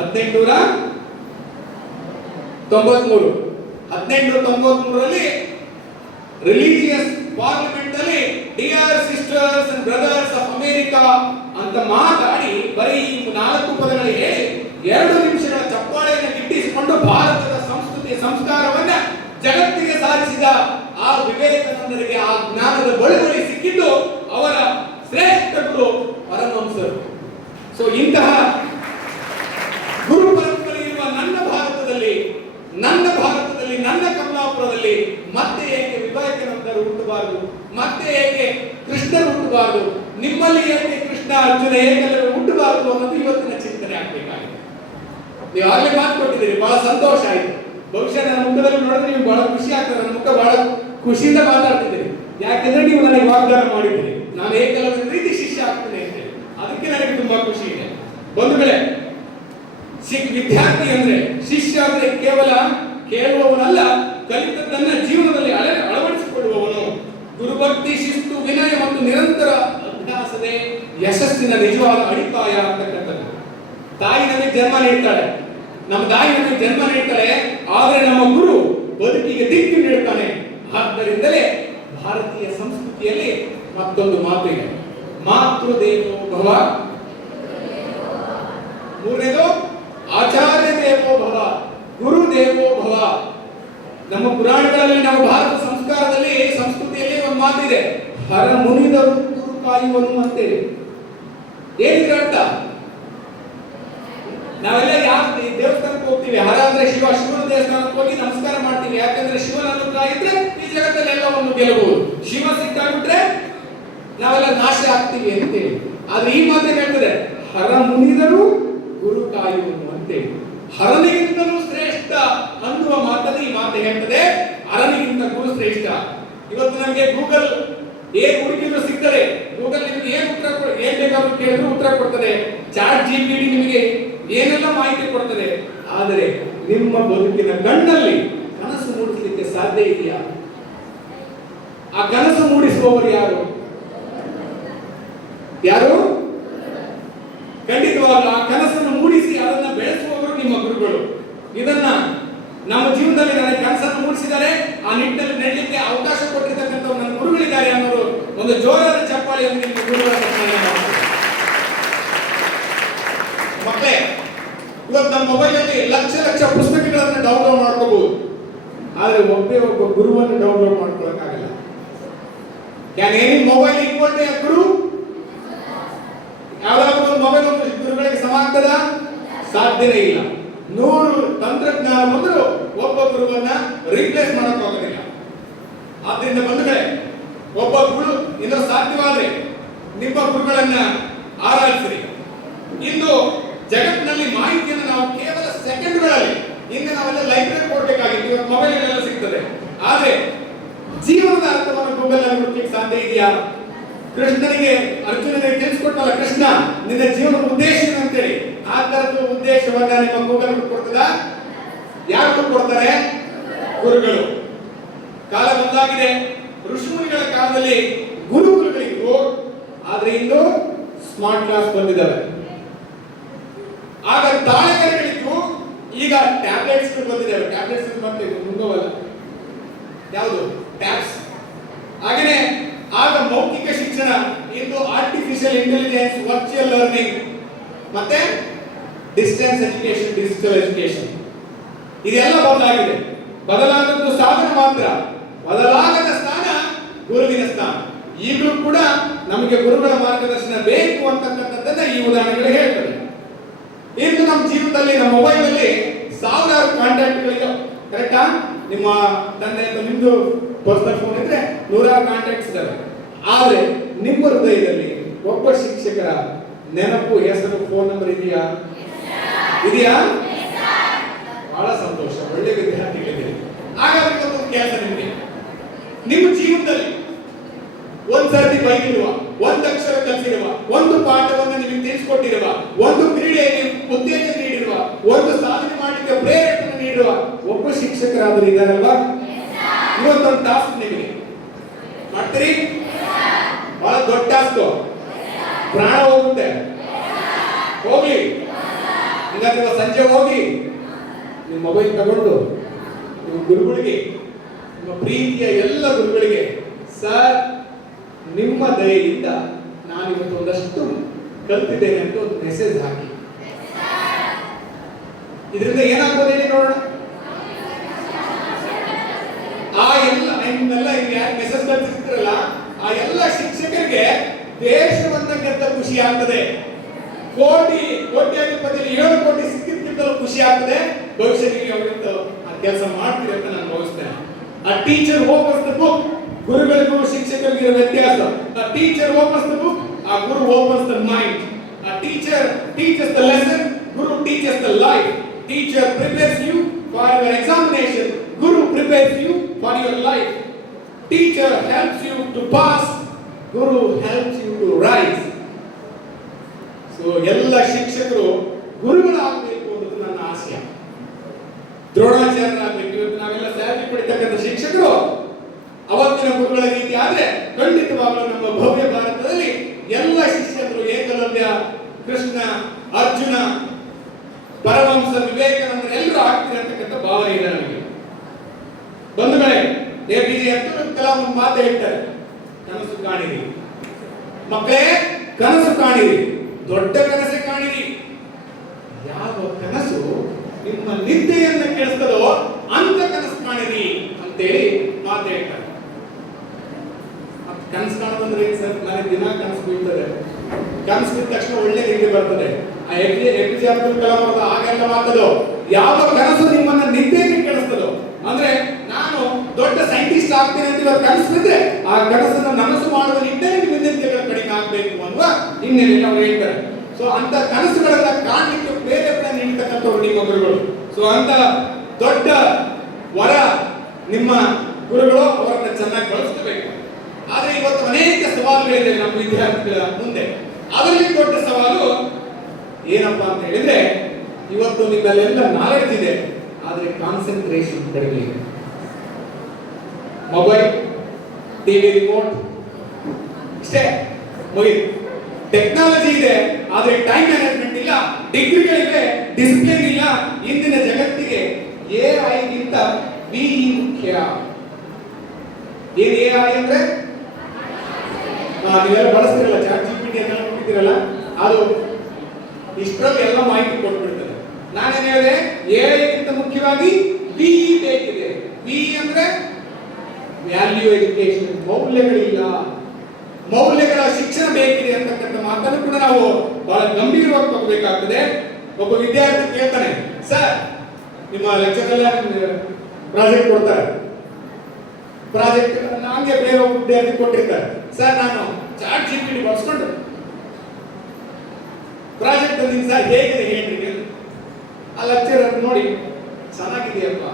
1893ರಲ್ಲಿ ರಿಲಿಜಿಯಸ್ ಪಾರ್ಲಿಮೆಂಟ್ ಅಲ್ಲಿ dear sisters and brothers of America ಅಂತ ಮಾತಾಡಿ ಬರೀ 4 ಪದಗಳು ಹೇಳಿ 2 ನಿಮಿಷಗಳ ಚಪ್ಪಾಳೆಯನ್ನು ಗಿಟ್ಟಿಸಿಕೊಂಡು ಭಾರತದ ಸಂಸ್ಕೃತಿ ಸಂಸ್ಕಾರವನ್ನ ಜಗತ್ತಿಗೆ ಸಾರಿಸಿದ ಆ ವಿವೇಕಾನಂದರಿಗೆ ಆ ಜ್ಞಾನದ ಬಳುವಳಿ ಸಿಕ್ಕಿದ್ದು ಅವರ ಶ್ರೇಷ್ಠ ಗುರು ಪರಮಹಂಸರು. ಸೊ ಇಂತಹ ಗುರು ಪರಂಪರೆ ಇರುವ ನನ್ನ ಭಾರತದಲ್ಲಿ, ನನ್ನ ಕಮಲಾಪುರದಲ್ಲಿ ಮತ್ತೆ ಏಕೆ ವಿವೇಕಾನಂದರು ಹುಟ್ಟಬಾರದು? ಮತ್ತೆ ಏಕೆ ಕೃಷ್ಣರು ಹುಟ್ಟಬಾರದು? ನಿಮ್ಮಲ್ಲಿ ಏಕೆ ಕೃಷ್ಣ ಅರ್ಜುನ ಏಕೆಲ್ಲರೂ ಹುಟ್ಟಬಾರದು ಅನ್ನೋದು ಇವತ್ತಿನ ಚಿಂತನೆ ಆಗ್ಬೇಕಾಗಿದೆ. ನೀವು ಆಗಲೇ ಮಾತು ಕೊಟ್ಟಿದ್ದೀರಿ, ಬಹಳ ಸಂತೋಷ ಆಯ್ತು. ಬಹುಶಃ ನನ್ನ ಮುಖದಲ್ಲಿ ನೋಡಿದ್ರೆ ನೀವು ಬಹಳ ಖುಷಿ ಆಗ್ತದೆ. ನನ್ನ ಮುಖ ಬಹಳ ಖುಷಿಯಿಂದ ಮಾತಾಡ್ತಿದ್ದೀರಿ. ಯಾಕೆಂದ್ರೆ ನೀವು ನನಗೆ ವಾಗ್ದಾನ ಮಾಡಿದ್ದೀರಿ, ನಾನು ಏಕೆಲ್ಲರ ರೀತಿ ಶಿಷ್ಯ ಆಗ್ತೇನೆ ಅಂತ. ಅದಕ್ಕೆ ನನಗೆ ತುಂಬಾ ಖುಷಿ ಇದೆ. ಬಂಧುಗಳೇ, ವಿದ್ಯಾರ್ಥಿ ಅಂದ್ರೆ, ಶಿಷ್ಯ ಅಂದ್ರೆ ಕೇವಲ ಕೇಳುವವನಲ್ಲ, ಕಲಿತದ್ದನ್ನ ಜೀವನದಲ್ಲಿ ಅಳವಡಿಸಿಕೊಳ್ಳುವವನು. ಗುರುಭಕ್ತಿ, ಶಿಸ್ತು, ವಿನಯ ಮತ್ತು ನಿರಂತರ ಅಭ್ಯಾಸವೇ ಯಶಸ್ಸಿನ ನಿಜವಾದ ಅಡಿಪಾಯ ಅಂತಕ್ಕಂಥದ್ದು. ತಾಯಿ ನಮಗೆ ಜನ್ಮ ನೀಡ್ತಾಳೆ, ನಮ್ಮ ತಾಯಿ ನಮಗೆ ಜನ್ಮ ನೀಡ್ತಾಳೆ, ಆದರೆ ನಮ್ಮ ಗುರು ಬದುಕಿಗೆ ದಿಕ್ಕು ನೀಡುತ್ತಾನೆ. ಆದ್ದರಿಂದಲೇ ಭಾರತೀಯ ಸಂಸ್ಕೃತಿಯಲ್ಲಿ ಮತ್ತೊಂದು ಮಾತು ಇದೆ, ಮಾತೃ ದೇವೋ ಭವ. ಮೂರನೇದು ಆಚಾರ್ಯ ದೇವೋ ಭವ, ಗುರು ದೇವೋ ಭವ. ನಮ್ಮ ಪುರಾಣಗಳಲ್ಲಿ, ನಮ್ಮ ಭಾರತ ಸಂಸ್ಕಾರದಲ್ಲಿ, ಸಂಸ್ಕೃತಿಯಲ್ಲಿ ಒಂದು ಮಾತಿದೆ, ಹರ ಮುನಿದರು ಗುರು ಕಾಯುವನು ಅಂತೇಳಿ. ಏನಿದ್ರ ಅರ್ಥ? ನಾವೆಲ್ಲ ಯಾಕೆ ದೇವಸ್ಥಾನಕ್ಕೆ ಹೋಗ್ತೀವಿ? ಹರ ಅಂದ್ರೆ ಶಿವ, ಶಿವನ ದೇವಸ್ಥಾನಕ್ಕೆ ಹೋಗಿ ನಮಸ್ಕಾರ ಮಾಡ್ತೀವಿ. ಯಾಕಂದ್ರೆ ಶಿವನ ಅನುಗ್ರಹ ಇದ್ರೆ ಈ ಜಗತ್ತಲ್ಲಿ ಎಲ್ಲವನ್ನು ಗೆಲ್ಲಬಹುದು. ಶಿವ ಸಿಕ್ಕಾಗ್ಬಿಟ್ರೆ ನಾವೆಲ್ಲ ನಾಶ ಆಗ್ತೀವಿ ಅಂತೇಳಿ. ಆದ್ರೆ ಈ ಮಾತು ಹೇಳ್ತದೆ, ಹರ ಮುನಿದರು ಗುರು ಕಾಯುವನು ಅಂತೇಳಿ. ಹರನಿಗಿಂತಲೂ ಶ್ರೇಷ್ಠ ಅನ್ನುವ ಮಾತನ್ನು ಈ ಮಾತು ಹೇಳ್ತದೆ. ಹರನಿಗಿಂತ ಗುರು ಶ್ರೇಷ್ಠ. ಇವತ್ತು ನಮಗೆ ಗೂಗಲ್ ಏನ್ ಹುಡುಕಿದ್ರು ಸಿಗ್ತದೆ. ಗೂಗಲ್ ನಿಮಗೆ ಏನ್ ಬೇಕಾದ್ರೂ ಕೇಳಿದ್ರು ಉತ್ತರ ಕೊಡ್ತದೆ. ಚಾಟ್ ಜಿಪಿಟಿ ನಿಮಗೆ ಏನೆಲ್ಲ ಮಾಹಿತಿ ಕೊಡ್ತದೆ. ಆದರೆ ನಿಮ್ಮ ಬದುಕಿನ ಕಣ್ಣಲ್ಲಿ ಕನಸು ಮೂಡಿಸಲಿಕ್ಕೆ ಸಾಧ್ಯ ಇದೆಯಾ? ಆ ಕನಸು ಮೂಡಿಸುವವರು ಯಾರು? ಯಾರು? ಖಂಡಿತವಾಗ್ಲೂ ಆ ಕನಸನ್ನು ಮೂಡಿಸಿ ಅದನ್ನ ಬೆಳೆಸುವವರು ನಿಮ್ಮ ಗುರುಗಳು. ಇದನ್ನ ನಮ್ಮ ಜೀವನದಲ್ಲಿ ನನಗೆ ಕನಸನ್ನು ಮೂಡಿಸಿದ್ದಾರೆ, ಆ ನಿಟ್ಟಿನಲ್ಲಿ ನಡೆಯಲಿಕ್ಕೆ ಅವಕಾಶ ಕೊಟ್ಟಿರ್ತಕ್ಕಂಥ ನನ್ನ ಗುರುಗಳಿದ್ದಾರೆ ಅನ್ನೋರು ಒಂದು ಜೋರಾದ ಚಪ್ಪಾಳೆಯನ್ನು ನಿಮ್ಮ ಗುರುಗಳ ಮಕ್ಕಳೇ. ಇವತ್ತು ನಮ್ಮ ಮೊಬೈಲಲ್ಲಿ ಲಕ್ಷ ಲಕ್ಷ ಪುಸ್ತಕಗಳನ್ನು ಡೌನ್ಲೋಡ್ ಮಾಡ್ಕೋಬಹುದು, ಆದ್ರೆ ಒಬ್ಬ ಗುರುವನ್ನು ಡೌನ್ಲೋಡ್ ಮಾಡ್ಕೊಳ್ಳೋಕ್ಕಾಗಲ್ಲ. Can any mobile equal to a guru? ಯಾವ್ದಾದ್ರು ಒಂದು ಮೊಬೈಲ್ ಒಂದು ಗುರುಗಳಿಗೆ ಸಮ ಆಗ್ತದ? ಸಾಧ್ಯನೇ ಇಲ್ಲ. 100 ತಂತ್ರಜ್ಞಾನ ಬಂದರೂ ಒಬ್ಬ ಗುರುವನ್ನ ರಿಪ್ಲೇಸ್ ಮಾಡೋಕ್ಕಾಗೋದಿಲ್ಲ. ಆದ್ರಿಂದ ಬಂಧುಗಳೇ, ಒಬ್ಬ ಗುರು ಇನ್ನೂ ಸಾಧ್ಯವಾದ್ರೆ ನಿಮ್ಮ ಗುರುಗಳನ್ನ ಆರಾಧಿಸಿರಿ. ಇಂದು ಜಗತ್ತಿನಲ್ಲಿ ಮಾಹಿತಿಯನ್ನು ನಾವು ಕೇವಲ ಸೆಕೆಂಡ್ಗಳಲ್ಲಿ, ಹಿಂದೆ ನಾವೆಲ್ಲ ಲೈಬ್ರರಿ ಕೊಡ್ಬೇಕಾಗಿತ್ತು, ಇವತ್ತು ಮೊಬೈಲ್ ಎಲ್ಲ ಸಿಗ್ತದೆ. ಆದ್ರೆ ಜೀವನದ ಅರ್ಥವನ್ನು ಗೂಗಲ್ ನಲ್ಲಿ ಹುಡುಕಲಿಕ್ಕೆ ಸಾಧ್ಯ ಇದೆಯಾ? ಕೃಷ್ಣನಿಗೆ ಅರ್ಜುನನಿಗೆ ತಿಳಿಸ್ಕೊಟ್ಟಲ್ಲ ಕೃಷ್ಣ, ನಿನ್ನ ಜೀವನದ ಉದ್ದೇಶ ಏನು ಅಂತೇಳಿ. ಆ ತರದ ಉದ್ದೇಶವನ್ನ ನಿಮ್ಮ ಗೂಗಲ್ ಕೊಡ್ತದ? ಯಾರು ಕೊಡ್ತಾರೆ? ಗುರುಗಳು. ಕಾಲ ಬದಲಾಗಿದೆ. ಋಷಿಮುನಿಗಳ ಕಾಲದಲ್ಲಿ ಗುರುಗಳಿಗೂ, ಆದ್ರೆ ಇಂದು ಸ್ಮಾರ್ಟ್ ಕ್ಲಾಸ್ ಬಂದಿದ್ದಾವೆ. ಆಗ ತಾಳೆಗಳಿಗೂ, ಈಗ ಟ್ಯಾಬ್ಲೆಟ್ಸ್ ಬಂದಿದ್ದಾವೆ. ಟ್ಯಾಬ್ಲೆಟ್ಸ್ ಮತ್ತೆ ಮುಂಗೋವಲ್ಲ, ಯಾವುದು ಟ್ಯಾಬ್ಸ್. ಹಾಗೇನೆ ಆಗ ಮೌಖಿಕ ಶಿಕ್ಷಣ, ಇಂದು ಆರ್ಟಿಫಿಷಿಯಲ್ ಇಂಟೆಲಿಜೆನ್ಸ್, ವರ್ಚುವಲ್ ಲರ್ನಿಂಗ್, ಮತ್ತೆ ಡಿಸ್ಟೆನ್ಸ್ ಎಜುಕೇಶನ್, ಡಿಜಿಟಲ್ ಎಜುಕೇಶನ್. ಇದೆಲ್ಲ ಬದಲಾಗಿದೆ. ಬದಲಾದದ್ದು ಸಾಧನ ಮಾತ್ರ, ಬದಲಾಗದ ಸ್ಥಾನ ಗುರುವಿನ ಸ್ಥಾನ. ಈಗಲೂ ಕೂಡ ನಮಗೆ ಗುರುಗಳ ಮಾರ್ಗದರ್ಶನ ಬೇಕು ಅಂತಕ್ಕಂಥದ್ದನ್ನ ಈ ಉದಾಹರಣೆಗಳು ಹೇಳ್ತದೆ. ಇಂದು ನಮ್ಮ ಜೀವನದಲ್ಲಿ, ನಮ್ಮ ಮೊಬೈಲ್ ಅಲ್ಲಿ ಸಾವಿರಾರು ಕಾಂಟ್ಯಾಕ್ಟ್ಗಳಿವೆ, ಕರೆಕ್ಟಾ? ನಿಮ್ಮ ತಂದೆ ಅಥವಾ ನಿಮ್ದು ಪರ್ಸನಲ್ ಫೋನ್ ಇದ್ರೆ ನೂರಾರು ಕಾಂಟ್ಯಾಕ್ಟ್ಸ್ ಇದಾವೆ. ಆದ್ರೆ ನಿಮ್ಮ ಹೃದಯದಲ್ಲಿ ಒಬ್ಬ ಶಿಕ್ಷಕರ ನೆನಪು, ಹೆಸರು, ಫೋನ್ ನಂಬರ್ ಇದೆಯಾ? ಇದೆಯಾ? ಬಹಳ ಸಂತೋಷ, ಒಳ್ಳೆ ವಿದ್ಯಾರ್ಥಿಗಳಿದೆ. ಹಾಗಾದ್ರೆ ಒಂದು ಕೆಲಸ ನಿಮಗೆ, ನಿಮ್ಮ ಜೀವನದಲ್ಲಿ ಒಂದ್ಸರ್ತಿ ಬೈದಿರುವ, ಒಂದು ಅಕ್ಷರ ಕಲಿಸಿರುವ, ಒಂದು ಪಾಠವನ್ನು ನಿಮಗೆ ತಿಳಿಸಿಕೊಟ್ಟಿರುವ, ಒಂದು ಕ್ರೀಡೆಯಲ್ಲಿ ಉತ್ತೇಜನ ನೀಡಿರುವ, ಒಂದು ಸಾಧನೆ ಮಾಡಲಿಕ್ಕೆ ಪ್ರೇರಣೆ ನೀಡಿರುವ ಒಬ್ಬ ಶಿಕ್ಷಕರಾದರೂ ಇದ್ದಾರಲ್ವಾ? ಇವತ್ತೊಂದು ಟಾಸ್ಕ್ ನಿಮಗೆ ಮಾಡ್ತೀರಿ, ಬಹಳ ದೊಡ್ಡ ಟಾಸ್ಕ್, ಪ್ರಾಣ ಹೋಗುತ್ತೆ, ಹೋಗ್ಲಿ. ಹಂಗಾದ್ರೆ ಸಂಜೆ ಹೋಗಿ ನಿಮ್ಮ ಮೊಬೈಲ್ ತಗೊಂಡು ನಿಮ್ಮ ಗುರುಗಳಿಗೆ, ನಿಮ್ಮ ಪ್ರೀತಿಯ ಎಲ್ಲ ಗುರುಗಳಿಗೆ, ಸರ್ ನಿಮ್ಮ ದಯೆಯಿಂದ ನಾನು ಇವತ್ತು ಒಂದಷ್ಟು ಕಲ್ತಿದ್ದೇನೆ ಅಂತ ಒಂದು ಮೆಸೇಜ್ ಹಾಕಿ. ಇದರಿಂದ ಏನಾಗ್ಬೋದು ಹೇಳಿ ನೋಡೋಣ. ಆ ಎಲ್ಲ ನಿಮ್ಮೆಲ್ಲ ಯಾರು ಮೆಸೇಜ್ ಕಲ್ತಿರ್ತೀರಲ್ಲ, ಆ ಎಲ್ಲ ಶಿಕ್ಷಕರಿಗೆ ದೇಶವನ್ನ ಗೆದ್ದ ಖುಷಿ ಆಗ್ತದೆ. ಕೋಟ್ಯಾಧಿಪತಿಯಲ್ಲಿ 7 ಕೋಟಿ ಸಿಕ್ಕಿದ್ದಕ್ಕಿಂತಲೂ ಖುಷಿ ಆಗ್ತದೆ. ಭವಿಷ್ಯದಲ್ಲಿ ಅವರಿಂದ ಆ ಕೆಲಸ ಮಾಡ್ತೀರಿ ಅಂತ ನಾನು ಭಾವಿಸ್ತೇನೆ. ಆ ಟೀಚರ್ ಓಪನ್ಸ್ ದ ಬುಕ್ ಗುರುಗಳಿಗೂ ಶಿಕ್ಷಕರಿಗಿರೋ ವ್ಯತ್ಯಾಸ. A teacher opens the book, a guru opens the mind. A teacher teaches the lesson, guru teaches the life. Teacher prepares you for your examination, guru prepares you for your life. Teacher helps you to pass, guru helps you to rise. So ಎಲ್ಲ ಶಿಕ್ಷಕರು ಗುರುಗಳಾಗಬೇಕು ಅನ್ನೋದು ನನ್ನ ಆಶಯ. ದ್ರೋಣಾಚಾರ್ಯರಾಗಬೇಕು. ಇವತ್ತು ನಾವೆಲ್ಲ ಸ್ಯಾಲರಿ ಪಡಿತಕ್ಕಂಥ ಶಿಕ್ಷಕರು ಅವತ್ತಿನ ಗುರುಗಳ ರೀತಿ ಆದ್ರೆ ಖಂಡಿತವಾಗಲೂ ನಮ್ಮ ಭವ್ಯ ಭಾರತದಲ್ಲಿ ಎಲ್ಲ ಶಿಷ್ಯರು ಏಕಲವ್ಯ, ಕೃಷ್ಣ, ಅರ್ಜುನ, ಪರಮಹಂಸ, ವಿವೇಕಾನಂದ ಎಲ್ಲರೂ ಆಗ್ತಿರತಕ್ಕಂಥ ಭಾವನೆ ಇದೆ ನನಗೆ. ಬಂಧುಗಳೇ, APJ ಅಬ್ದುಲ್ ಕಲಾಂ ಒಂದು ಮಾತು ಹೇಳ್ತಾರೆ, ಕನಸು ಕಾಣಿರಿ ಮಕ್ಕಳೇ, ಕನಸು ಕಾಣಿರಿ, ದೊಡ್ಡ ಕನಸು ಕಾಣಿರಿ. ಯಾವ ಕನಸು ನಿಮ್ಮ ನಿದ್ದೆಯನ್ನ ಕೆಡಿಸ್ತದೋ ಅಂತ ಕನಸು ಕಾಣಿರಿ ಅಂತೇಳಿ ಮಾತು ಹೇಳ್ತಾರೆ. ಕನಸು ಕಾಣೋದಂದ್ರೆ ಏನು ಸರ್? ನನಗೆ ದಿನ ಕನಸು ಬೀಳ್ತದೆ, ಕನಸು ಬಿದ್ದ ತಕ್ಷಣ ಒಳ್ಳೆ ನಿದ್ದೆ ಬರ್ತದೆ. ಆ APJ ಅಬ್ದುಲ್ ಕಲಾಂ ಅವರು ಆಗೆಲ್ಲ ಮಾತದು, ಯಾವ ಕನಸು ನಿಮ್ಮನ್ನ ನಿದ್ದೆಯನ್ನು ಕೆಡಿಸ್ತದೋ, ಅಂದ್ರೆ ನಾನು ದೊಡ್ಡ ಸೈಂಟಿಸ್ಟ್ ಆಗ್ತೇನೆ ಅಂತ ಇವಾಗ ಕನಸು ಬಿದ್ದರೆ ಆ ಕನಸನ್ನು ನನಸು ಮಾಡುವ ನಿಟ್ಟಿನಲ್ಲಿ ನಿದ್ದೆಗಳು ಕಡಿಮೆ ಆಗಬೇಕು ಅನ್ನುವ ಹಿನ್ನೆಲೆಯಲ್ಲಿ ಅವರು ಹೇಳ್ತಾರೆ. ಸೊ ಅಂತ ಕನಸುಗಳನ್ನ ಕಾಣಲಿಕ್ಕೆ ಪ್ರೇರೇಪಣೆ ನೀಡತಕ್ಕಂಥವ್ರು ನಿಮ್ಮ ಗುರುಗಳು. ಸೊ ಅಂತ ದೊಡ್ಡ ವರ ನಿಮ್ಮ ಗುರುಗಳು, ಅವರನ್ನ ಚೆನ್ನಾಗಿ ಬಳಸಬೇಕು. ಆದ್ರೆ ಇವತ್ತು ಅನೇಕ ಸವಾಲುಗಳಿದೆ ನಮ್ಮ ವಿದ್ಯಾರ್ಥಿಗಳ ಮುಂದೆ. ಅದರಲ್ಲಿ ದೊಡ್ಡ ಸವಾಲು ಏನಪ್ಪಾ ಅಂತ ಹೇಳಿದ್ರೆ, ಇವತ್ತು ನಿಮ್ಮಲ್ಲೆಲ್ಲ ನಾಲೆಡ್ಜ್ ಇದೆ, ಆದ್ರೆ ಕಾನ್ಸಂಟ್ರೇಷನ್ ಕಡಿಮೆ ಇದೆ. ಮೊಬೈಲ್, ಟಿವಿ ರಿಮೋಟ್ ಇಷ್ಟೇ ಮುಗಿದು. ಟೆಕ್ನಾಲಜಿ ಇದೆ, ಆದ್ರೆ ಟೈಮ್ ಮ್ಯಾನೇಜ್ಮೆಂಟ್ ಇಲ್ಲ, ಡಿಗ್ರಿಗಳಿವೆ, ಡಿಸಿಪ್ಲಿನ್ ಇಲ್ಲ. ಇಂದಿನ ಜಗತ್ತಿಗೆ AI ಗಿಂತ BE ಮುಖ್ಯ. ಏನ್ AI ಅಂದ್ರೆ? ನೀವೆಲ್ಲ ಬಳಸ್ತಿರಲ್ಲ, ಚಾಟ್ GPT ಅಂತ ನೋಡ್ತಿರಲ್ಲ, ಅದು ಇಷ್ಟರಲ್ಲಿ ಎಲ್ಲ ಮಾಹಿತಿ ಕೊಟ್ಬಿಡ್ತದೆ. ನಾನೇನ್ ಹೇಳಿದೆ, AI ಗಿಂತ ಮುಖ್ಯವಾಗಿ BE ಬೇಕಿದೆ. BE ಅಂದ್ರೆ ವ್ಯಾಲ್ಯೂ ಎಜುಕೇಶನ್, ಮೌಲ್ಯಗಳಿಲ್ಲ, ಮೌಲ್ಯಗಳ ಶಿಕ್ಷಣ ಬೇಕಿದೆ ಅಂತಕ್ಕಂಥ ಮಾತನ್ನು ಕೂಡ ನಾವು ಬಹಳ ಗಂಭೀರವಾಗಿ ತಗೋಬೇಕಾಗ್ತದೆ. ಒಬ್ಬ ವಿದ್ಯಾರ್ಥಿ ಕೇಳ್ತಾನೆ, ಸರ್ ನಿಮ್ಮ ಲೆಕ್ಚರ್ ಎಲ್ಲ ಪ್ರಾಜೆಕ್ಟ್ ಕೊಡ್ತಾರೆ, ಪ್ರಾಜೆಕ್ಟ್ ನಮಗೆ ಬೇರೆ ಒಬ್ಬ ವಿದ್ಯಾರ್ಥಿ ಕೊಟ್ಟಿರ್ತಾರೆ, ಸರ್ ನಾನು ಚಾಟ್ GPT ಬಳಸ್ಕೊಂಡು ಪ್ರಾಜೆಕ್ಟ್ ಬಂದಿನಿ ಸರ್, ಹೇಗಿದೆ ಹೇಳ್ರಿ. ಆ ಲೆಕ್ಚರ್ ನೋಡಿ ಚೆನ್ನಾಗಿದೆಯಪ್ಪ,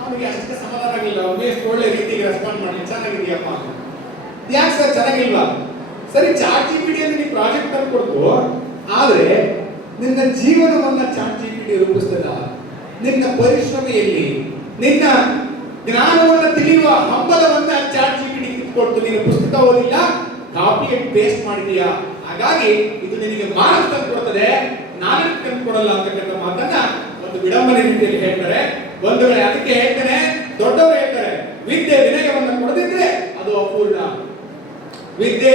ಅವನಿಗೆ ಅಷ್ಟೇ ಸಮಾಧಾನ ಆಗಿಲ್ಲ, ಅವನಿಗೆ ಒಳ್ಳೆ ರೀತಿಗೆ ರೆಸ್ಪಾಂಡ್ ಮಾಡಿ ಚೆನ್ನಾಗಿದೆಯಪ್ಪ. ಯಾಕೆ ಸರ್ ಚೆನ್ನಾಗಿಲ್ವಾ? ಸರಿ, ಚಾಟ್ GPT ಅಂತ ನೀವು ಪ್ರಾಜೆಕ್ಟ್ ತಂದು ಕೊಡ್ತು, ಆದ್ರೆ ನಿನ್ನ ಜೀವನವನ್ನ ಚಾಟ್ GPT ರೂಪಿಸ್ತದ? ನಿನ್ನ ಪರಿಶ್ರಮ ಎಲ್ಲಿ? ನಿನ್ನ ಜ್ಞಾನವನ್ನ ತಿಳಿಯುವ ಹಂಬಲವನ್ನ ಚಾಟ್ GPT ಕೊಡ್ತು. ನೀನು ಪುಸ್ತಕ ಓದಿಲ್ಲ, ಕಾಪಿ ಅಂಡ್ ಪೇಸ್ಟ್ ಮಾಡಿದೀಯಾ, ಹಾಗಾಗಿ ಇದು ನಿನಗೆ ಮಾರ್ಕ್ಸ್ ತಂದು ಕೊಡ್ತದೆ, ನಾಲೆಡ್ಜ್ ತಂದು ಕೊಡಲ್ಲ ಅಂತಕ್ಕಂಥ ಮಾತನ್ನ ಒಂದು ವಿಡಂಬನೆ ರೀತಿಯಲ್ಲಿ ಹೇಳ್ತಾರೆ. ಬಂಧುಗಳೇ, ಅದಕ್ಕೆ ಹೇಳ್ತೇನೆ, ದೊಡ್ಡವರು ಹೇಳ್ತಾರೆ, ವಿದ್ಯೆ ವಿನಯವನ್ನು ಕೊಡದಿದ್ರೆ ಅದು ಅಪೂರ್ಣ. ವಿದ್ಯೆ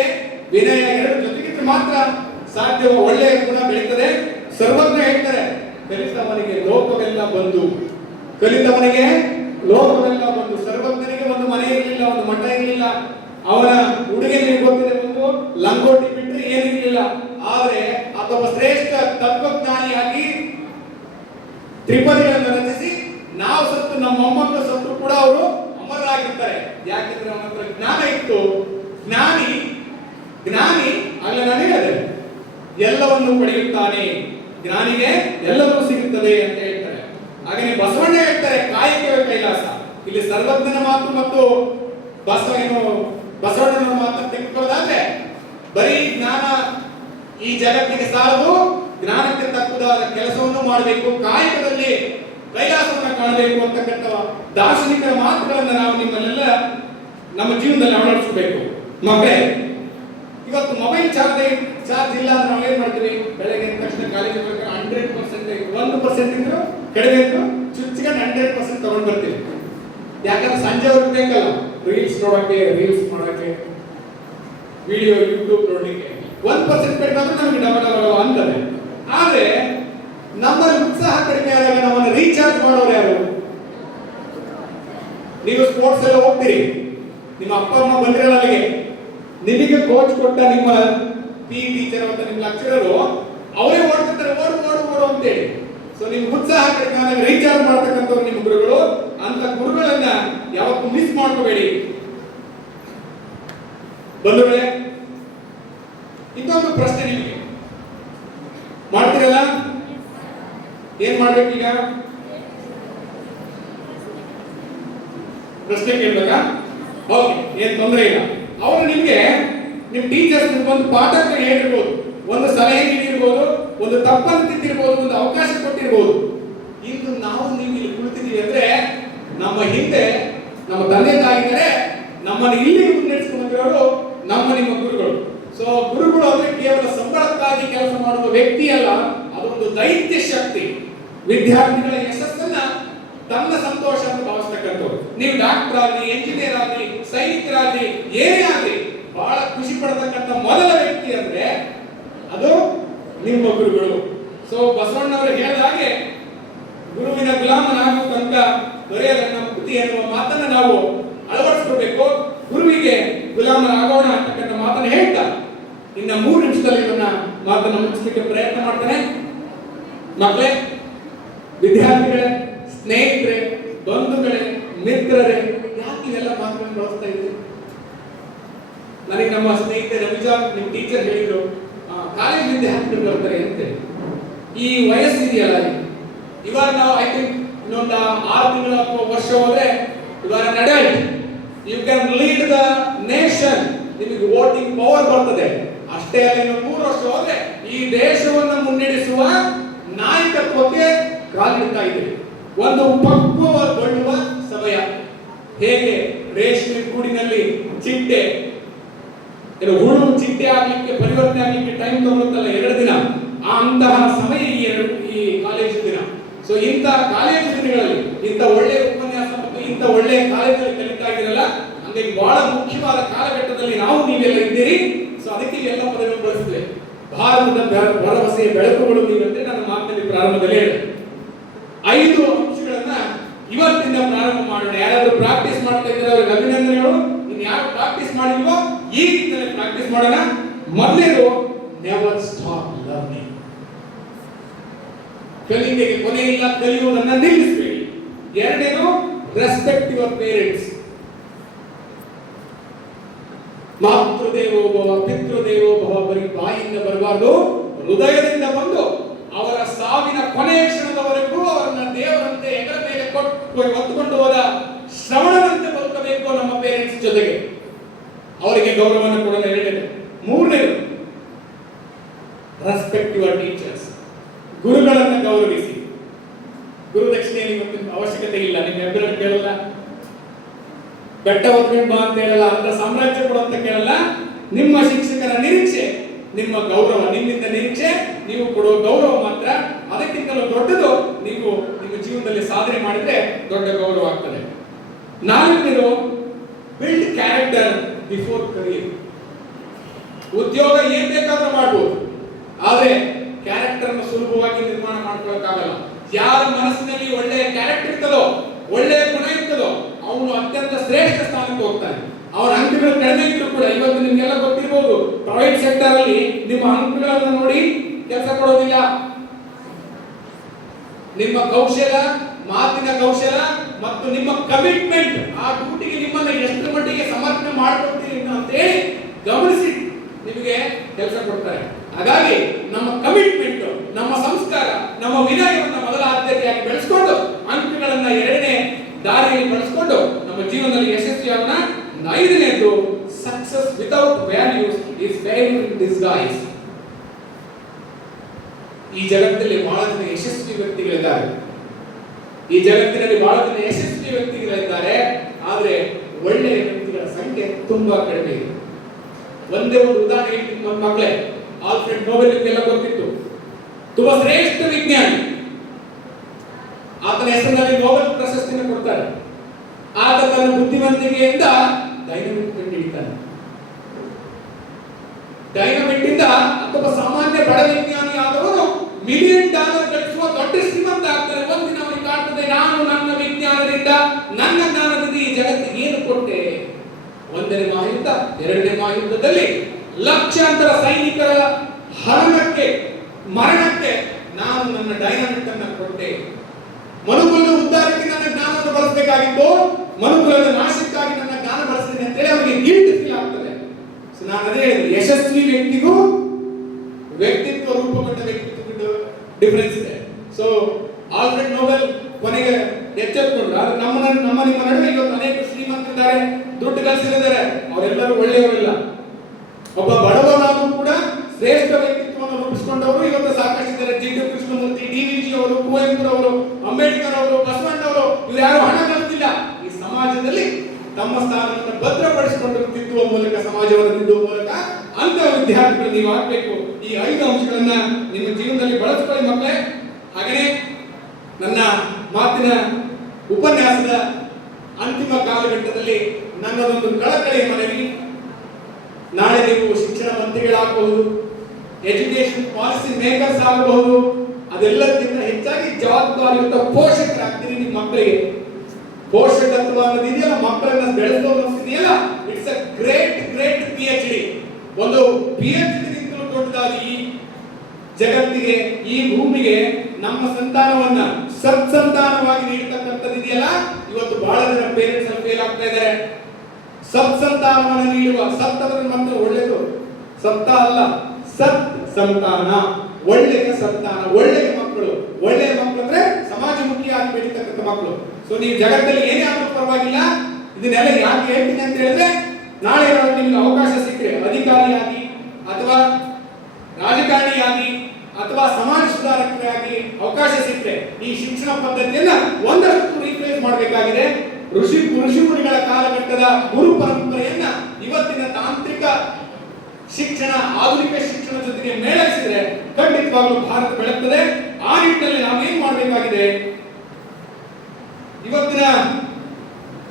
ವಿನಯ ಎರಡು ಜೊತೆಗಿದ್ರೆ ಮಾತ್ರ ಸಾಧ್ಯ, ಒಳ್ಳೆಯ ಗುಣ ಬೆಳೀತದೆ. ಸರ್ವಜ್ಞ ಹೇಳ್ತಾರೆ, ಕಲಿತವನಿಗೆ ಲೋಕವೆಲ್ಲ ಬಂದು, ಕಲಿತವನಿಗೆ ಲೋಕವೆಲ್ಲ ಬಂದು. ಸರ್ವಜ್ಞನಿಗೆ ಒಂದು ಮನೆ ಇರಲಿಲ್ಲ, ಒಂದು ಮಠ ಇರಲಿಲ್ಲ, ಅವನ ಉಡುಗೆ ಗೊತ್ತಿದೆ, ಒಂದು ಲಂಗೋಟಿ ಬಿಟ್ಟರೆ ಏನಿರಲಿಲ್ಲ. ಆದ್ರೆ ಅಥವಾ ಶ್ರೇಷ್ಠ ತತ್ವಜ್ಞಾನಿಯಾಗಿ ತ್ರಿಪದಿಗಳನ್ನು ರಚಿಸಿ ನಾವು ಸತ್ತು ನಮ್ಮ ಮೊಮ್ಮಕ್ಕಳು ಸತ್ತು ಕೂಡ ಅವರು ಅಮರರಾಗಿರ್ತಾರೆ. ಯಾಕೆಂದ್ರೆ ಅವನ ಹತ್ರ ಜ್ಞಾನ ಇತ್ತು. ಜ್ಞಾನಿ ಅಲ್ಲ, ನಾನು ಹೇಳಿದೆ, ಎಲ್ಲವನ್ನು ಪಡೆಯುತ್ತಾನೆ, ಜ್ಞಾನಿಗೆ ಎಲ್ಲವೂ ಸಿಗುತ್ತದೆ ಅಂತ ಹೇಳ್ತಾರೆ. ಹಾಗೆ ಬಸವಣ್ಣ ಹೇಳ್ತಾರೆ, ಕಾಯಕವೇ ಕೈಲಾಸ. ಇಲ್ಲಿ ಸರ್ವಜ್ಞನ ಮಾತು ಮತ್ತು ಬಸವಣ್ಣನ ಮಾತು ತೆಗೆದುಕೊಳ್ಳೋದಾದ್ರೆ ಬರೀ ಜ್ಞಾನ ಈ ಜಗತ್ತಿಗೆ ಸಾಲದು, ಜ್ಞಾನಕ್ಕೆ ತಕ್ಕುದಾದ ಕೆಲಸವನ್ನು ಮಾಡಬೇಕು, ಕಾಯಕದಲ್ಲಿ ಕೈಲಾಸವನ್ನು ಕಾಣಬೇಕು ಅಂತಕ್ಕಂಥ ದಾರ್ಶನಿಕರ ಮಾತುಗಳನ್ನು ನಾವು ನಿಮ್ಮಲ್ಲೆಲ್ಲ ನಮ್ಮ ಜೀವನದಲ್ಲಿ ಅಳವಡಿಸಬೇಕು. ಮಕ್ಕಳೇ, ಇವತ್ತು ಮೊಬೈಲ್ ಚಾರ್ಜ್ ಇಲ್ಲ ಅಂದ್ರೆ ನಾವು ಏನ್ ಮಾಡ್ತೀವಿ? ಬೆಳಗ್ಗೆ ತಕ್ಷಣ ಕಾಲೇಜಿಗೆ ಬರ್ತಾರೆ, 100% 1% ಇದ್ರು ಕಡಿಮೆ ಇದ್ರು ಚುಚ್ಚಿಗೆ 100% ತಗೊಂಡು ಬರ್ತೀವಿ. ಯಾಕಂದ್ರೆ ಸಂಜೆ ಅವ್ರಿಗೆ ಬೇಕಲ್ಲ, ರೀಲ್ಸ್ ನೋಡಕ್ಕೆ, ರೀಲ್ಸ್ ಮಾಡಕ್ಕೆ, ವಿಡಿಯೋ ಯೂಟ್ಯೂಬ್ ನೋಡ್ಲಿಕ್ಕೆ. 1% ಕಡಿಮೆ ಆದ್ರೆ ನಮಗೆ ಡಬಲ್ ಅಂತದೆ. ಆದ್ರೆ ನಮ್ಮಲ್ಲಿ ಉತ್ಸಾಹ ಕಡಿಮೆ ಆದಾಗ ನಮ್ಮನ್ನು ರೀಚಾರ್ಜ್ ಮಾಡೋರು ಯಾರು? ನೀವು ಸ್ಪೋರ್ಟ್ಸ್ ಎಲ್ಲ ಹೋಗ್ತೀರಿ, ನಿಮ್ಮ ಅಪ್ಪ ಅಮ್ಮ ಬಂದಿರಲ್ಲ ಅಲ್ಲಿಗೆ, ನಿಮಗೆ ಕೋಚ್ ಕೊಟ್ಟ ನಿಮ್ಮ PE ಟೀಚರ್ ಅಂತ ನಿಮ್ಮ ಲೆಕ್ಚರರು ಅವರೇ ಓಡ್ತಿರ್ತಾರೆ, ಓಡು ಅಂತೇಳಿ. ಸೊ ನಿಮ್ಗೆ ಉತ್ಸಾಹ ಕಡಿಮೆ ಆದಾಗ ರೀಚಾರ್ಜ್ ಮಾಡ್ತಕ್ಕಂಥವ್ರು ನಿಮ್ಮ ಗುರುಗಳು. ಅಂತ ಗುರುಗಳನ್ನ ಯಾವತ್ತೂ ಮಿಸ್ ಮಾಡ್ಕೋಬೇಡಿ. ಬಂಧುಗಳೇ, ಇನ್ನೊಂದು ಪ್ರಶ್ನೆ ನಿಮಗೆ, ಮಾಡ್ತೀರಲ್ಲ? ಏನ್ ಮಾಡ್ಬೇಕೀಗ? ಪ್ರಶ್ನೆ ಕೇಳ್ಬೇಕಾ? ಓಕೆ, ಏನ್ ತೊಂದರೆ ಇಲ್ಲ. ಅವರು ನಿಮ್ಗೆ ನಿಮ್ ಟೀಚರ್ಸ್ ಒಂದು ಪಾಠ ಹೇಳಿರ್ಬೋದು, ಒಂದು ಸಲಹೆ ನೀಡಿರ್ಬೋದು, ಒಂದು ತಪ್ಪನ್ನು ತಿದ್ದಿರ್ಬೋದು, ಒಂದು ಅವಕಾಶ ಕೊಟ್ಟಿರ್ಬೋದು. ಇಂದು ನಾವು ನೀವು ಇಲ್ಲಿ ಕುಳಿತಿದ್ದೀವಿ ಅಂದ್ರೆ ನಮ್ಮ ಹಿಂದೆ ನಮ್ಮ ತಂದೆ ತಾಯಿಗಳೇ ನಮ್ಮನ್ನು ಇಲ್ಲಿ ಮುನ್ನಡೆಸ್ಕೊಂಡು ಬಂದಿರೋರು ನಮ್ಮ ನಿಮ್ಮ ಗುರುಗಳು. ಸೊ ಗುರುಗಳು ಅಂದ್ರೆ ಕೇವಲ ಸಂಬಳಕ್ಕಾಗಿ ಕೆಲಸ ಮಾಡುವ ವ್ಯಕ್ತಿ ಅಲ್ಲ, ಅದೊಂದು ದೈತ್ಯ ಶಕ್ತಿ. ವಿದ್ಯಾರ್ಥಿಗಳ ಯಶಸ್ಸನ್ನ ತನ್ನ ಸಂತೋಷ ಅಂತ ಭಾವಿಸ್ತಕ್ಕಂಥವ್ರು. ನೀವು ಡಾಕ್ಟರ್ ಆಗಲಿ, ಎಂಜಿನಿಯರ್ ಆಗಲಿ, ಸೈನಿಕರಾಗಲಿ, ಏನೇ ಆಗಲಿ, ಬಹಳ ಖುಷಿ ಪಡತಕ್ಕಂಥ ಮೊದಲ ವ್ಯಕ್ತಿ ಅಂದ್ರೆ ಅದು ನಿಮ್ಮ ಗುರುಗಳು. ಸೊ ಬಸವಣ್ಣವರು ಹೇಳಿದ ಹಾಗೆ ಗುರುವಿನ ಗುಲಾಮನಾಗುವ ತನಕ ದೊರೆಯದನ್ನ ಬುದ್ಧಿ ಎನ್ನುವ ಮಾತನ್ನ ನಾವು ಅಳವಡಿಸ್ಕೋಬೇಕು. ಗುರುವಿಗೆ ಗುಲಾಮರಾಗೋಣ ಅಂತಕ್ಕಂಥ ಮಾತನ್ನ ಹೇಳ್ತಾ ಇನ್ನ 3 ನಿಮಿಷದಲ್ಲಿ ನನ್ನ ಮಾತನ್ನು ಮುಗಿಸಲಿಕ್ಕೆ ಪ್ರಯತ್ನ ಮಾಡ್ತೇನೆ. ಮಕ್ಕಳೇ, ವಿದ್ಯಾರ್ಥಿಗಳೇ, ಸ್ನೇಹಿತರೆ, ಬಂಧುಗಳೇ, ಮಿತ್ರರೇ, ಯಾಕೆ ಇವೆಲ್ಲ ಮಾತುಗಳನ್ನು ಬಳಸ್ತಾ ಇದ್ದೀರಿ? ನನಗೆ ನಮ್ಮ ಸ್ನೇಹಿತೆ ರವಿಜಾ ನಿಮ್ಮ ಟೀಚರ್ ಹೇಳಿದ್ರು, ಕಾಲೇಜ್ ವಿದ್ಯಾರ್ಥಿಗಳು ಬರ್ತಾರೆ ಅಂತೆ. ಈ ವಯಸ್ಸಿದೆಯಲ್ಲ, ಇವಾಗ ನಾವು ಐ ಥಿಂಕ್ ಇನ್ನೊಂದು 6 ತಿಂಗಳು ಅಥವಾ ವರ್ಷ ಹೋದ್ರೆ ಇವಾಗ adult, you can lead the nation, ನಿಮಗೆ ವೋಟಿಂಗ್ ಪವರ್ ಬರ್ತದೆ. ಅಷ್ಟೇ ಅಲ್ಲ, ಇನ್ನು 3 ವರ್ಷ ಹೋದ್ರೆ ಈ ದೇಶವನ್ನು ಮುನ್ನಡೆಸುವ ನಾಯಕತ್ವಕ್ಕೆ ಕಾಲಿಡ್ತಾ ಇದ್ದೀವಿ. ಒಂದು ಪಕ್ವಗೊಳ್ಳುವ ಸಮಯ. ಹೇಗೆ ರೇಷ್ಮೆ ಗೂಡಿನಲ್ಲಿ ಚಿಟ್ಟೆ ಹುಳು ಚಿಟ್ಟೆ ಆಗ್ಲಿಕ್ಕೆ ಪರಿವರ್ತನೆ ಆಗ್ಲಿಕ್ಕೆ ಟೈಮ್ ತಗೊಳುತ್ತಲ್ಲ 2 ದಿನ, ಅಂತಹ ಸಮಯ ಈ ಕಾಲೇಜು ದಿನ. ಸೊ ಇಂಥ ಕಾಲೇಜು ದಿನಗಳಲ್ಲಿ ಇಂಥ ಒಳ್ಳೆಯ ಉಪನ್ಯಾಸ ಮತ್ತು ಇಂಥ ಒಳ್ಳೆಯ ಕಾಲೇಜಲ್ಲಿ ಕಲಿತಾ ಇದ್ದೀರಲ್ಲ, ಹಂಗಾಗಿ ಬಹಳ ಮುಖ್ಯವಾದ ಕಾಲಘಟ್ಟದಲ್ಲಿ ನಾವು ನೀವೆಲ್ಲ ಇದ್ದೀರಿ. ಸೊ ಅದಕ್ಕೆ ಎಲ್ಲ ಪದಗಳನ್ನು ಬಳಸ್ತೇವೆ. ಭಾರತದ ಭರವಸೆಯ ಬೆಳಕುಗಳು ನೀವಂತೆ ನನ್ನ ಮಾತಿನಲ್ಲಿ ಪ್ರಾರಂಭದಲ್ಲಿ ಹೇಳಿದೆ. 5 ಅಂಶಗಳನ್ನ ಇವತ್ತಿಂದ ಪ್ರಾರಂಭ ಮಾಡೋಣ. ಯಾರಾದ್ರೂ ಪ್ರಾಕ್ಟೀಸ್ ಮಾಡ್ತಾ ಇದ್ದಾರೆ ಅವ್ರಿಗೆ ಅಭಿನಂದನೆಗಳು. ಇನ್ನು ಯಾರು ಪ್ರಾಕ್ಟೀಸ್ ಮಾಡಿಲ್ವೋ ಈಗಿಂದಲೇ ಪ್ರಾಕ್ಟೀಸ್ ಮಾಡೋಣ. ಮೊದಲೇದು, ನೆವರ್ ಸ್ಟಾಪ್ ಲರ್ನಿಂಗ್. ಕಲಿಕೆಗೆ ಕೊನೆ ಇಲ್ಲ, ಕಲಿಯುವುದನ್ನ ನಿಲ್ಲಿಸಬೇಡಿ. ಎರಡನೇದು, ರೆಸ್ಪೆಕ್ಟ್ ಯುವರ್ ಪೇರೆಂಟ್ಸ್. ಮಾತೃದೇವೋಭವ ಪಿತೃದೇವೋಭವ ಬರೀ ಬಾಯಿಂದ ಬರಬಾರ್ದು, ಹೃದಯದಿಂದ ಬಂದು ಅವರ ಸಾವಿನ ಕೊನೆಯ ಕ್ಷಣದವರೆಗೂ ಅವರನ್ನ ದೇವರಂತೆ ಹೆಗಲ ಮೇಲೆ ಹೊತ್ತುಕೊಂಡು ಹೋದ ಶ್ರವಣದಂತೆ ಬದುಕಬೇಕು ನಮ್ಮ ಪೇರೆಂಟ್ಸ್ ಜೊತೆಗೆ. ಅವರಿಗೆ ಗೌರವವನ್ನು ಕೊಡೋಣ. ಎರಡನೇದು. ಮೂರನೇದು, ರೆಸ್ಪೆಕ್ಟ್ ಯುವರ್ ಟೀಚರ್ಸ್. ಗುರುಗಳನ್ನು ಗೌರವಿಸಿ. ಗುರುದಕ್ಷಿಣೆ ನಿಮಗೆ ಅವಶ್ಯಕತೆ ಇಲ್ಲ. ನಿಮ್ಮ ಹೆಬ್ಬೆರಳು ಕೇಳಲ್ಲ, ಬೆಟ್ಟ ಹೊತ್ಕೊಂಡು ಬಾ ಅಂತ ಹೇಳಲ್ಲ, ಅಂತ ಸಾಮ್ರಾಜ್ಯ ಕೊಡು ಅಂತ ಕೇಳಲ್ಲ. ನಿಮ್ಮ ಶಿಕ್ಷಕರ ನಿರೀಕ್ಷೆ ನಿಮ್ಮ ಗೌರವ, ನಿಮ್ಮಿಂದ ನಿರೀಕ್ಷೆ ನೀವು ಕೊಡುವ ಗೌರವ ಮಾತ್ರ. ಅದಕ್ಕಿಂತಲೂ ದೊಡ್ಡದು ನೀವು ನಿಮ್ಮ ಜೀವನದಲ್ಲಿ ಸಾಧನೆ ಮಾಡಿದ್ರೆ ದೊಡ್ಡ ಗೌರವ ಆಗ್ತದೆ. ನಾಲ್ಕನೇದು, ಬಿಲ್ಡ್ ಕ್ಯಾರೆಕ್ಟರ್ ಬಿಫೋರ್ ಕರಿಯರ್. ಉದ್ಯೋಗ ಏನ್ ಬೇಕಾದ್ರೂ ಮಾಡ್ಬೋದು, ಆದ್ರೆ ಕ್ಯಾರೆಕ್ಟರ್ ಅನ್ನು ಸುಲಭವಾಗಿ ನಿರ್ಮಾಣ ಮಾಡ್ಕೊಳ್ಳೋಕ್ಕಾಗಲ್ಲ. ಯಾರ ಮನಸ್ಸಿನಲ್ಲಿ ಒಳ್ಳೆಯ ಕ್ಯಾರೆಕ್ಟರ್ ಇರ್ತದೋ, ಒಳ್ಳೆಯ ಗುಣ ಇರ್ತದೋ, ಅವನು ಅತ್ಯಂತ ಶ್ರೇಷ್ಠ ಸ್ಥಾನಕ್ಕೆ ಹೋಗ್ತಾನೆ. ಅವನ ಅಂಕಗಳು ಕಡಿಮೆ ಇದ್ರು ಕೂಡ, ಇವತ್ತು ನಿಮ್ಗೆಲ್ಲ ಗೊತ್ತಿರಬಹುದು, ಪ್ರೈವೇಟ್ ಸೆಕ್ಟರ್ ಅಲ್ಲಿ ನಿಮ್ಮ ಅಂಕಗಳನ್ನು ನೋಡಿ ಕೆಲಸ ಕೊಡೋದಿಲ್ಲ. ನಿಮ್ಮ ಕೌಶಲ, ಮಾತಿನ ಕೌಶಲ ಮತ್ತು ನಿಮ್ಮ ಕಮಿಟ್ಮೆಂಟ್, ಆ ಡ್ಯೂಟಿಗೆ ನಿಮ್ಮನ್ನ ಎಷ್ಟು ಮಟ್ಟಿಗೆ ಸಮರ್ಪಣೆ ಮಾಡ್ಕೊಳ್ತೀರಿ ಅಂತ ಹೇಳಿ ಗಮನಿಸಿ ನಿಮಗೆ ಕೆಲಸ ಕೊಡ್ತಾರೆ. ಹಾಗಾಗಿ ನಮ್ಮ ಕಮಿಟ್ಮೆಂಟ್, ನಮ್ಮ ಸಂಸ್ಕಾರ, ನಮ್ಮ ವಿನಯವನ್ನು ಮೊದಲ ಆದ್ಯತೆಯಾಗಿ ಬೆಳೆಸ್ಕೊಂಡು ಅಂಕಗಳನ್ನ ಎರಡನೇ ದಾರಿಯಲ್ಲಿ ಬಳಸ್ಕೊಂಡು ನಮ್ಮ ಜೀವನದಲ್ಲಿ ಯಶಸ್ವಿಯಾಗೋಣ. ಐದನೇದು, success without values is failure in disguise. ಈ ಜಗತ್ತಿನಲ್ಲಿ ಬಹಳ ಜನ ಯಶಸ್ವಿ ವ್ಯಕ್ತಿಗಳಿದ್ದಾರೆ. ಈ ಜಗತ್ತಿನಲ್ಲಿ ಬಹಳ ಜನ ಯಶಸ್ವಿ ವ್ಯಕ್ತಿಗಳಿದ್ದಾರೆ, ಆದ್ರೆ ಒಳ್ಳೆಯ ವ್ಯಕ್ತಿಗಳ ಸಂಖ್ಯೆ ತುಂಬಾ ಕಡಿಮೆ ಇದೆ. ಒಂದೇ ಒಂದು ಉದಾಹರಣೆ ಹೇಳ್ತೀನಿ ನನ್ನ ಮಕ್ಕಳೇ. ಆಲ್ಫ್ರೆಡ್ ನೊಬೆಲ್ ಎಲ್ಲ ಗೊತ್ತಿತ್ತು, ತುಂಬಾ ಶ್ರೇಷ್ಠ ವಿಜ್ಞಾನಿ. ಆತನ ಹೆಸರಿನಲ್ಲಿ ನೊಬೆಲ್ ಪ್ರಶಸ್ತಿಯನ್ನು ಕೊಡ್ತಾರೆ. ಆತ ತನ್ನ ಬುದ್ಧಿವಂತಿಕೆಯಿಂದ ಡೈನಮಿಟ್ ಕಂಡುಹಿಡಿತಾನೆ. ಡೈನಮಿಟ್ ಇಂದ ಅಥವಾ ಸಾಮಾನ್ಯ ಬಡ ವಿಜ್ಞಾನಿ ಆದವನು $1 ಮಿಲಿಯನ್ ಗಳಿಸುವ ದೊಡ್ಡ ಶ್ರೀಮಂತ ಆಗ್ತಾನೆ. ಒಂದಿನ ಅವನಿಗೆ ಕಾಣ್ತದೆ, ನಾನು ನನ್ನ ವಿಜ್ಞಾನದಿಂದ, ನನ್ನ ಜ್ಞಾನದಿಂದ ಈ ಜಗತ್ತಿಗೆ ಏನು ಕೊಟ್ಟೆ. ಒಂದನೇ ಮಹಾಯುದ್ಧ, ಎರಡನೇ ಮಹಾಯುದ್ಧದಲ್ಲಿ ಲಕ್ಷಾಂತರ ಸೈನಿಕರ ಹರಣಕ್ಕೆ, ಮರಣಕ್ಕೆ ನಾನು ನನ್ನ ಡೈನಮಿಟ್ ಅನ್ನು ಕೊಟ್ಟೆ. ಮನುಕುಲದ ಉದ್ಧಾರಕ್ಕೆ ನನ್ನ ಜ್ಞಾನವನ್ನು ಬಳಸಬೇಕಾಗಿತ್ತು, ಮನುಕುಲದ ನಾಶಕ್ಕಾಗಿ ನನ್ನ ಜ್ಞಾನ ಬಳಸ್ತೀನಿ ಅಂತ ಹೇಳಿ ಅವರಿಗೆ ಗಿಲ್ಟ್ ಫೀಲ್ ಆಗ್ತದೆ. ನಾನು ಅದೇ ಹೇಳಿದೆ, ಯಶಸ್ವಿ ವ್ಯಕ್ತಿಗೂ ವ್ಯಕ್ತಿತ್ವ ರೂಪುಗೊಂಡ ವ್ಯಕ್ತಿತ್ವ ಡಿಫರೆನ್ಸ್ ಇದೆ. ಸೊ ಆಲ್ಫ್ರೆಡ್ ನೋಬೆಲ್ ಕೊನೆಗೆ ಎಚ್ಚೆತ್ತುಕೊಂಡ್ರು. ಆದ್ರೆ ನಮ್ಮ ನಿಮ್ಮ ನಡುವೆ ಇವತ್ತು ಅನೇಕ ಶ್ರೀಮಂತರಿದ್ದಾರೆ, ದುಡ್ಡು ಗಳಿಸಿದ್ದಾರೆ, ಅವರೆಲ್ಲರೂ ಒಳ್ಳೆಯವರಿಲ್ಲ. ಒಬ್ಬ ಬಡವನಾದರೂ ಕೂಡ ಶ್ರೇಷ್ಠ ವ್ಯಕ್ತಿತ್ವವನ್ನು ರೂಪಿಸಿಕೊಂಡವರು ಇವತ್ತು ಸಾಕಷ್ಟು ಇದ್ದಾರೆ. G T Krishnamurthy, D V G ಅವರು, ಕುವೆಂಪು ಅವರು, ಅಂಬೇಡ್ಕರ್ ಅವರು, ಬಸವಣ್ಣವರು, ಇವರು ಯಾರು ಹಣ ಗಳಿಸಿಲ್ಲ. ಈ ಸಮಾಜದಲ್ಲಿ ತಮ್ಮ ಸ್ಥಾನವನ್ನು ಭದ್ರಪಡಿಸಿಕೊಂಡು ತಿದ್ದುವ ಮೂಲಕ, ಸಮಾಜವನ್ನು ತಿದ್ದುವ ಮೂಲಕ ಅಂತ ವಿದ್ಯಾರ್ಥಿಗಳು ನೀವು ಆಗಬೇಕು. ಈ 5 ಅಂಶಗಳನ್ನ ನಿಮ್ಮ ಜೀವನದಲ್ಲಿ ಬಳಸಿಕೊಳ್ಳಿ ಮಕ್ಕಳೇ. ಹಾಗೆಯೇ ನನ್ನ ಮಾತಿನ ಉಪನ್ಯಾಸದ ಅಂತಿಮ ಕಾಲಘಟ್ಟದಲ್ಲಿ ನನ್ನದೊಂದು ಕಳಕಳಿಯ ಮನವಿ. ನಾಳೆ ನೀವು ಶಿಕ್ಷಣ ಮಂತ್ರಿಗಳಾಗಬಹುದು, ಎಜುಕೇಶನ್ ಪಾಲಿಸಿ ಮೇಕರ್ಸ್ ಆಗಬಹುದು, ಅದೆಲ್ಲಕ್ಕಿಂತ ಹೆಚ್ಚಾಗಿ ಜವಾಬ್ದಾರಿಯುತ ಪೋಷಕರಾಗ್ತೀರಿ. ನಿಮ್ಮ ಮಕ್ಕಳಿಗೆ ಪೋಷಕತ್ವ ಅನ್ನೋದು ಇದೆಯಲ್ಲ, ಮಕ್ಕಳನ್ನ ಬೆಳೆಸೋದು ಇದೆಯಲ್ಲ, it's a great great PhD. ಒಂದು PhD ಗಿಂತಲೂ ದೊಡ್ಡದಾದ ಈ ಜಗತ್ತಿಗೆ, ಈ ಭೂಮಿಗೆ ನಮ್ಮ ಸಂತಾನವನ್ನ ಸತ್ಸಂತಾನವಾಗಿ ನೀಡತಕ್ಕಂಥದ್ದು ಇದೆಯಲ್ಲ, ಇವತ್ತು ಬಹಳ ಜನ ಪೇರೆಂಟ್ಸ್ ಫೇಲ್ ಆಗ್ತಾ ಇದ್ದಾರೆ. ಸತ್ಸಂತಾನವನ್ನು ನೀಡುವ, ಸತ್ ಅಂದ್ರೆ ಮಾತ್ರ ಒಳ್ಳೆಯದು, ಸತ್ತ ಅಲ್ಲ, ಸತ್ ಸಂತಾನ, ಒಳ್ಳೆಯ ಸಂತಾನ, ಒಳ್ಳೆಯ ಮಕ್ಕಳು. ಒಳ್ಳೆಯ ಮಕ್ಕಳು ಅಂದ್ರೆ ಸಮಾಜಮುಖಿಯಾಗಿ ಬೆಳೀತಕ್ಕಂಥ ಮಕ್ಕಳು. ಸೊ ನೀವು ಜಗತ್ತಲ್ಲಿ ಏನೇ ಆದ್ರೂ ಪರವಾಗಿಲ್ಲ. ಇದನ್ನೆಲ್ಲ ಯಾಕೆ ಹೇಳ್ತೀನಿ ಅಂತ ಹೇಳಿದ್ರೆ, ನಾಳೆ ನಿಮ್ಗೆ ಅವಕಾಶ ಸಿಕ್ಕರೆ ಅಧಿಕಾರಿಯಾಗಿ ಅಥವಾ ರಾಜಕಾರಣಿಯಾಗಿ ಅಥವಾ ಸಮಾಜ ಸುಧಾರಕರಾಗಿ ಅವಕಾಶ ಸಿಕ್ಕರೆ ಈ ಶಿಕ್ಷಣ ಪದ್ಧತಿಯನ್ನ ಒಂದಷ್ಟು ರೀಪ್ಲೇಸ್ ಮಾಡಬೇಕಾಗಿದೆ. ಋಷಿ ಮುನಿಗಳ ಕಾಲಘಟ್ಟದ ಗುರು ಪರಂಪರೆಯನ್ನ ಇವತ್ತಿನ ತಾಂತ್ರಿಕ ಶಿಕ್ಷಣ, ಆಧುನಿಕ ಶಿಕ್ಷಣ ಜೊತೆಗೆ ಮೇಳೈಸಿದ್ರೆ ಖಂಡಿತವಾಗಲೂ ಭಾರತ ಬೆಳೆಯುತ್ತದೆ. ಆ ನಿಟ್ಟಿನಲ್ಲಿ ನಾವೇನ್ ಮಾಡಬೇಕಾಗಿದೆ, ಇವತ್ತಿನ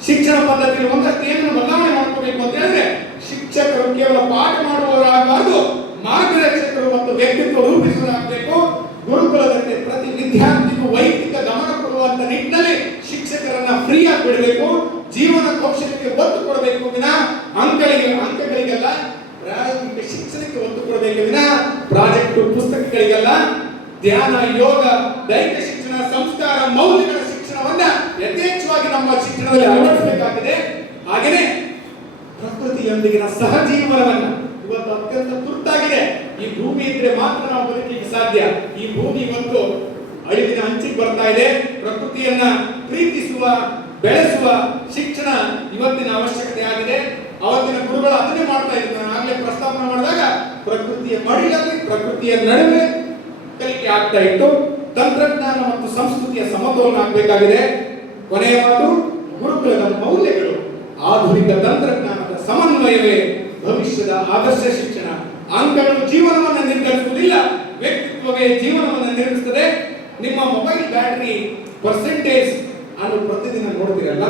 ಶಿಕ್ಷಣ ಪದ್ಧತಿಯಲ್ಲಿ ಒಂದಷ್ಟು ಏನನ್ನು ಬದಲಾವಣೆ ಮಾಡ್ಕೋಬೇಕು ಅಂತ ಹೇಳಿದ್ರೆ, ಶಿಕ್ಷಕರು ಕೇವಲ ಪಾಠ ಮಾಡುವವರಾಗಬಾರದು, ಮಾರ್ಗದರ್ಶಕರು ಮತ್ತು ವ್ಯಕ್ತಿತ್ವ ರೂಪಿಸುವವರಾಗಬೇಕು. ಗುರುಕುಲದಂತೆ ಪ್ರತಿ ವಿದ್ಯಾರ್ಥಿಗೂ ವೈಯಕ್ತಿಕ ಗಮನ ಕೊಡುವಂತ ನಿಟ್ಟಿನಲ್ಲಿ ಶಿಕ್ಷಕರನ್ನ ಫ್ರೀ ಆಗಿ ಬಿಡಬೇಕು. ಜೀವನ ಕೌಶಲ್ಯಕ್ಕೆ ಒತ್ತು ಕೊಡಬೇಕು ವಿನ ಅಂಕಗಳಿಗೆಲ್ಲ, ಪ್ರಾಯೋಗಿಕ ಶಿಕ್ಷಣಕ್ಕೆ ಒತ್ತು ಕೊಡಬೇಕು ವಿನ ಪ್ರಾಜೆಕ್ಟ್ ಪುಸ್ತಕಗಳಿಗೆಲ್ಲ. ಧ್ಯಾನ, ಯೋಗ, ದೈಹಿಕ ಶಿಕ್ಷಣ, ಸಂಸ್ಕಾರ, ಮೌಲ್ಯಗಳ ಶಿಕ್ಷಣವನ್ನ ಯಥೇಚ್ಛವಾಗಿ ನಮ್ಮ ಶಿಕ್ಷಣದಲ್ಲಿ ಅಳವಡಿಸಬೇಕಾಗಿದೆ. ಹಾಗೆಯೇ ಪ್ರಕೃತಿಯೊಂದಿಗಿನ ಸಹಜೀವನವನ್ನ ಇವತ್ತು ಅತ್ಯಂತ ತುರ್ತಾಗಿದೆ. ಈ ಭೂಮಿ ಇದ್ರೆ ಮಾತ್ರ ನಾವು ಬದುಕಲಿಕ್ಕೆ ಸಾಧ್ಯ. ಈ ಭೂಮಿ ಇವತ್ತು ಅಳಿವಿನ ಅಂಚಿಗೆ ಬರ್ತಾ ಇದೆ. ಪ್ರಕೃತಿಯನ್ನ ಪ್ರೀತಿಸುವ, ಬೆಳೆಸುವ ಶಿಕ್ಷಣ ಇವತ್ತಿನ ಅವಶ್ಯಕತೆ ಆಗಿದೆ. ಅವತ್ತಿನ ಗುರುಗಳು ಅದನ್ನೇ ಮಾಡ್ತಾ ಇದ್ರು. ನಾನು ಆಗ್ಲೇ ಪ್ರಸ್ತಾಪನೆ ಮಾಡಿದಾಗ ಪ್ರಕೃತಿಯ ಮಡಿಲಲ್ಲಿ, ಪ್ರಕೃತಿಯ ನಡುವೆ ಕಲಿಕೆ ಆಗ್ತಾ ಇತ್ತು. ತಂತ್ರಜ್ಞಾನ ಮತ್ತು ಸಂಸ್ಕೃತಿಯ ಸಮತೋಲನ ಆಗಬೇಕಾಗಿದೆ. ಕೊನೆಯ ಮಾತು, ಗುರುಕುಲದ ಮೌಲ್ಯಗಳು ಆಧುನಿಕ ತಂತ್ರಜ್ಞಾನದ ಸಮನ್ವಯವೇ ಭವಿಷ್ಯದ ಆದರ್ಶ ಶಿಕ್ಷಣ. ಅಂಕಗಳು ಜೀವನವನ್ನು ನಿರ್ಧರಿಸುವುದಿಲ್ಲ, ವ್ಯಕ್ತಿತ್ವವೇ ಜೀವನವನ್ನು ನಿರ್ಮಿಸುತ್ತದೆ. ನಿಮ್ಮ ಮೊಬೈಲ್ ಬ್ಯಾಟರಿ ಪರ್ಸೆಂಟೇಜ್ ಅನ್ನು ಪ್ರತಿದಿನ ನೋಡ್ತೀರಲ್ಲ,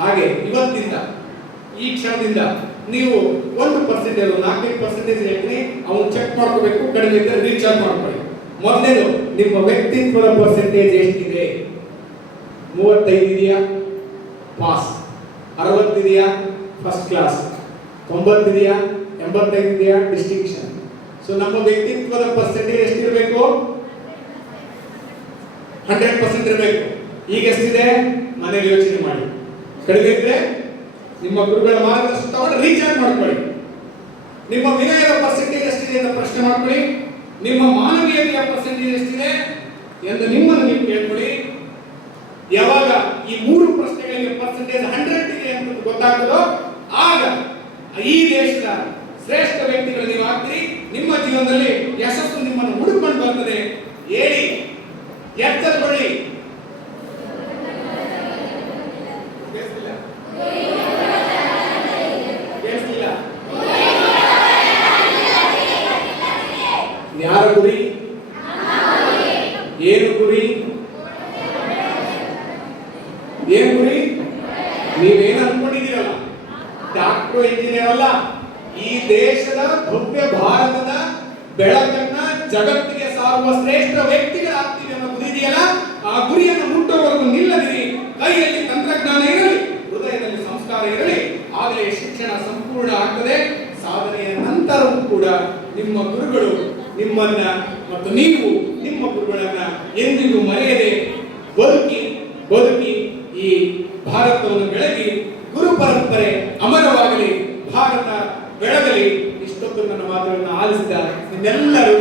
ಹಾಗೆ ಇವತ್ತಿಂದ ಈ ಕ್ಷಣದಿಂದ ನೀವು 1%, 4% ಹೇಳ್ತೀನಿ, ಅವನು ಚೆಕ್ ಮಾಡ್ಕೋಬೇಕು. ಕಡಿಮೆ ಇದ್ದರೆ ರೀಚಾರ್ಜ್ ಮಾಡ್ಕೊಳ್ಳಿ. ಮೊದಲೇದು, ನಿಮ್ಮ ವ್ಯಕ್ತಿತ್ವದ ಪರ್ಸೆಂಟೇಜ್ ಎಷ್ಟಿದೆ? 35 ಇದೆಯಾ? ಪಾಸ್. 60 ಇದೆಯಾ? First class. 90 ಇದೆಯಾ? 85 ಇದೆಯಾ? ಡಿಸ್ಟಿಂಕ್ಷನ್. ಸೊ ನಮ್ಮ ವ್ಯಕ್ತಿತ್ವದ ಪರ್ಸೆಂಟೇಜ್ ಎಷ್ಟಿರಬೇಕು? 100% ಇರಬೇಕು. ಈಗ ಎಷ್ಟಿದೆ? ಮನೇಲಿ ಯೋಚನೆ ಮಾಡಿ. ಕಡಿಮೆ ಇದ್ರೆ ನಿಮ್ಮ ಗುರುಗಳ ಮಾರ್ಗದರ್ಶನ ತಗೊಂಡು ರೀಚಾರ್ಜ್ ಮಾಡ್ಕೊಳ್ಳಿ. ನಿಮ್ಮ ವಿನಯದ ಪರ್ಸೆಂಟೇಜ್ ಎಷ್ಟಿದೆ ಅಂತ ಪ್ರಶ್ನೆ ಮಾಡ್ಕೊಳ್ಳಿ. ನಿಮ್ಮ ಮಾನವೀಯತೆಯ ಪರ್ಸೆಂಟೇಜ್ ಎಷ್ಟಿದೆ ಎಂದು ನಿಮ್ಮನ್ನು ನೀವು ಕೇಳ್ಕೊಳ್ಳಿ. ಯಾವಾಗ ಈ 3 ಪ್ರಶ್ನೆಗಳಿಗೆ ಪರ್ಸೆಂಟೇಜ್ 100 ಇದೆ ಅಂತ ಗೊತ್ತಾಗ್ತದೋ ಆಗ ಈ ದೇಶದ ಶ್ರೇಷ್ಠ ವ್ಯಕ್ತಿಗಳು ನೀವು ಆಗ್ತೀರಿ. ನಿಮ್ಮ ಜೀವನದಲ್ಲಿ ಯಶಸ್ಸು ನಿಮ್ಮನ್ನು ಹುಡುಕೊಂಡು ಬರ್ತದೆ. ಹೇಳಿ, ಎಚ್ಚರಗೊಳ್ಳಿ. ಯಾರ ಗುರಿ? ಏನು ಗುರಿ? ಏನು ಗುರಿ? ನೀವೇನು ಅನ್ಕೊಂಡಿದ್ದೀರಲ್ಲ, ಡಾಕ್ಟರ್, ಇಂಜಿನಿಯರ್ ಅಲ್ಲ, ಈ ದೇಶದ ಭವ್ಯ ಭಾರತದ ಬೆಳಕನ್ನ ಜಗತ್ತಿಗೆ ಸಾರುವ ಶ್ರೇಷ್ಠ ವ್ಯಕ್ತಿಗಳಾಗ್ತೀವಿ ಅನ್ನೋ ಗುರಿ ಇದೆಯಲ್ಲ, ಆ ಗುರಿಯನ್ನು ಮುಟ್ಟುವವರೆಗೂ ನಿಲ್ಲದಿರಿ. ಕೈಯಲ್ಲಿ ತಂತ್ರಜ್ಞಾನ ಇರಲಿ, ಹೃದಯದಲ್ಲಿ ಸಂಸ್ಕಾರ ಇರಲಿ, ಆಗಲೇ ಶಿಕ್ಷಣ ಸಂಪೂರ್ಣ ಆಗ್ತದೆ. ಸಾಧನೆಯ ನಂತರವೂ ಕೂಡ ನಿಮ್ಮ ಗುರುಗಳು ನಿಮ್ಮನ್ನ ಮತ್ತು ನೀವು ನಿಮ್ಮ ಗುರುಗಳನ್ನ ಎಂದಿಗೂ ಮರೆಯದೆ ಬದುಕಿ ಈ ಭಾರತವನ್ನು ಬೆಳಗಿ ಗುರು ಪರಂಪರೆ ಅಮರವಾಗಲಿ. ಭಾರತ ಬೆಳಗಲಿ. ಇಷ್ಟೊತ್ತು ನನ್ನ ಮಾತುಗಳನ್ನು ಆಲಿಸಿದ ನಿಮ್ಮೆಲ್ಲರೂ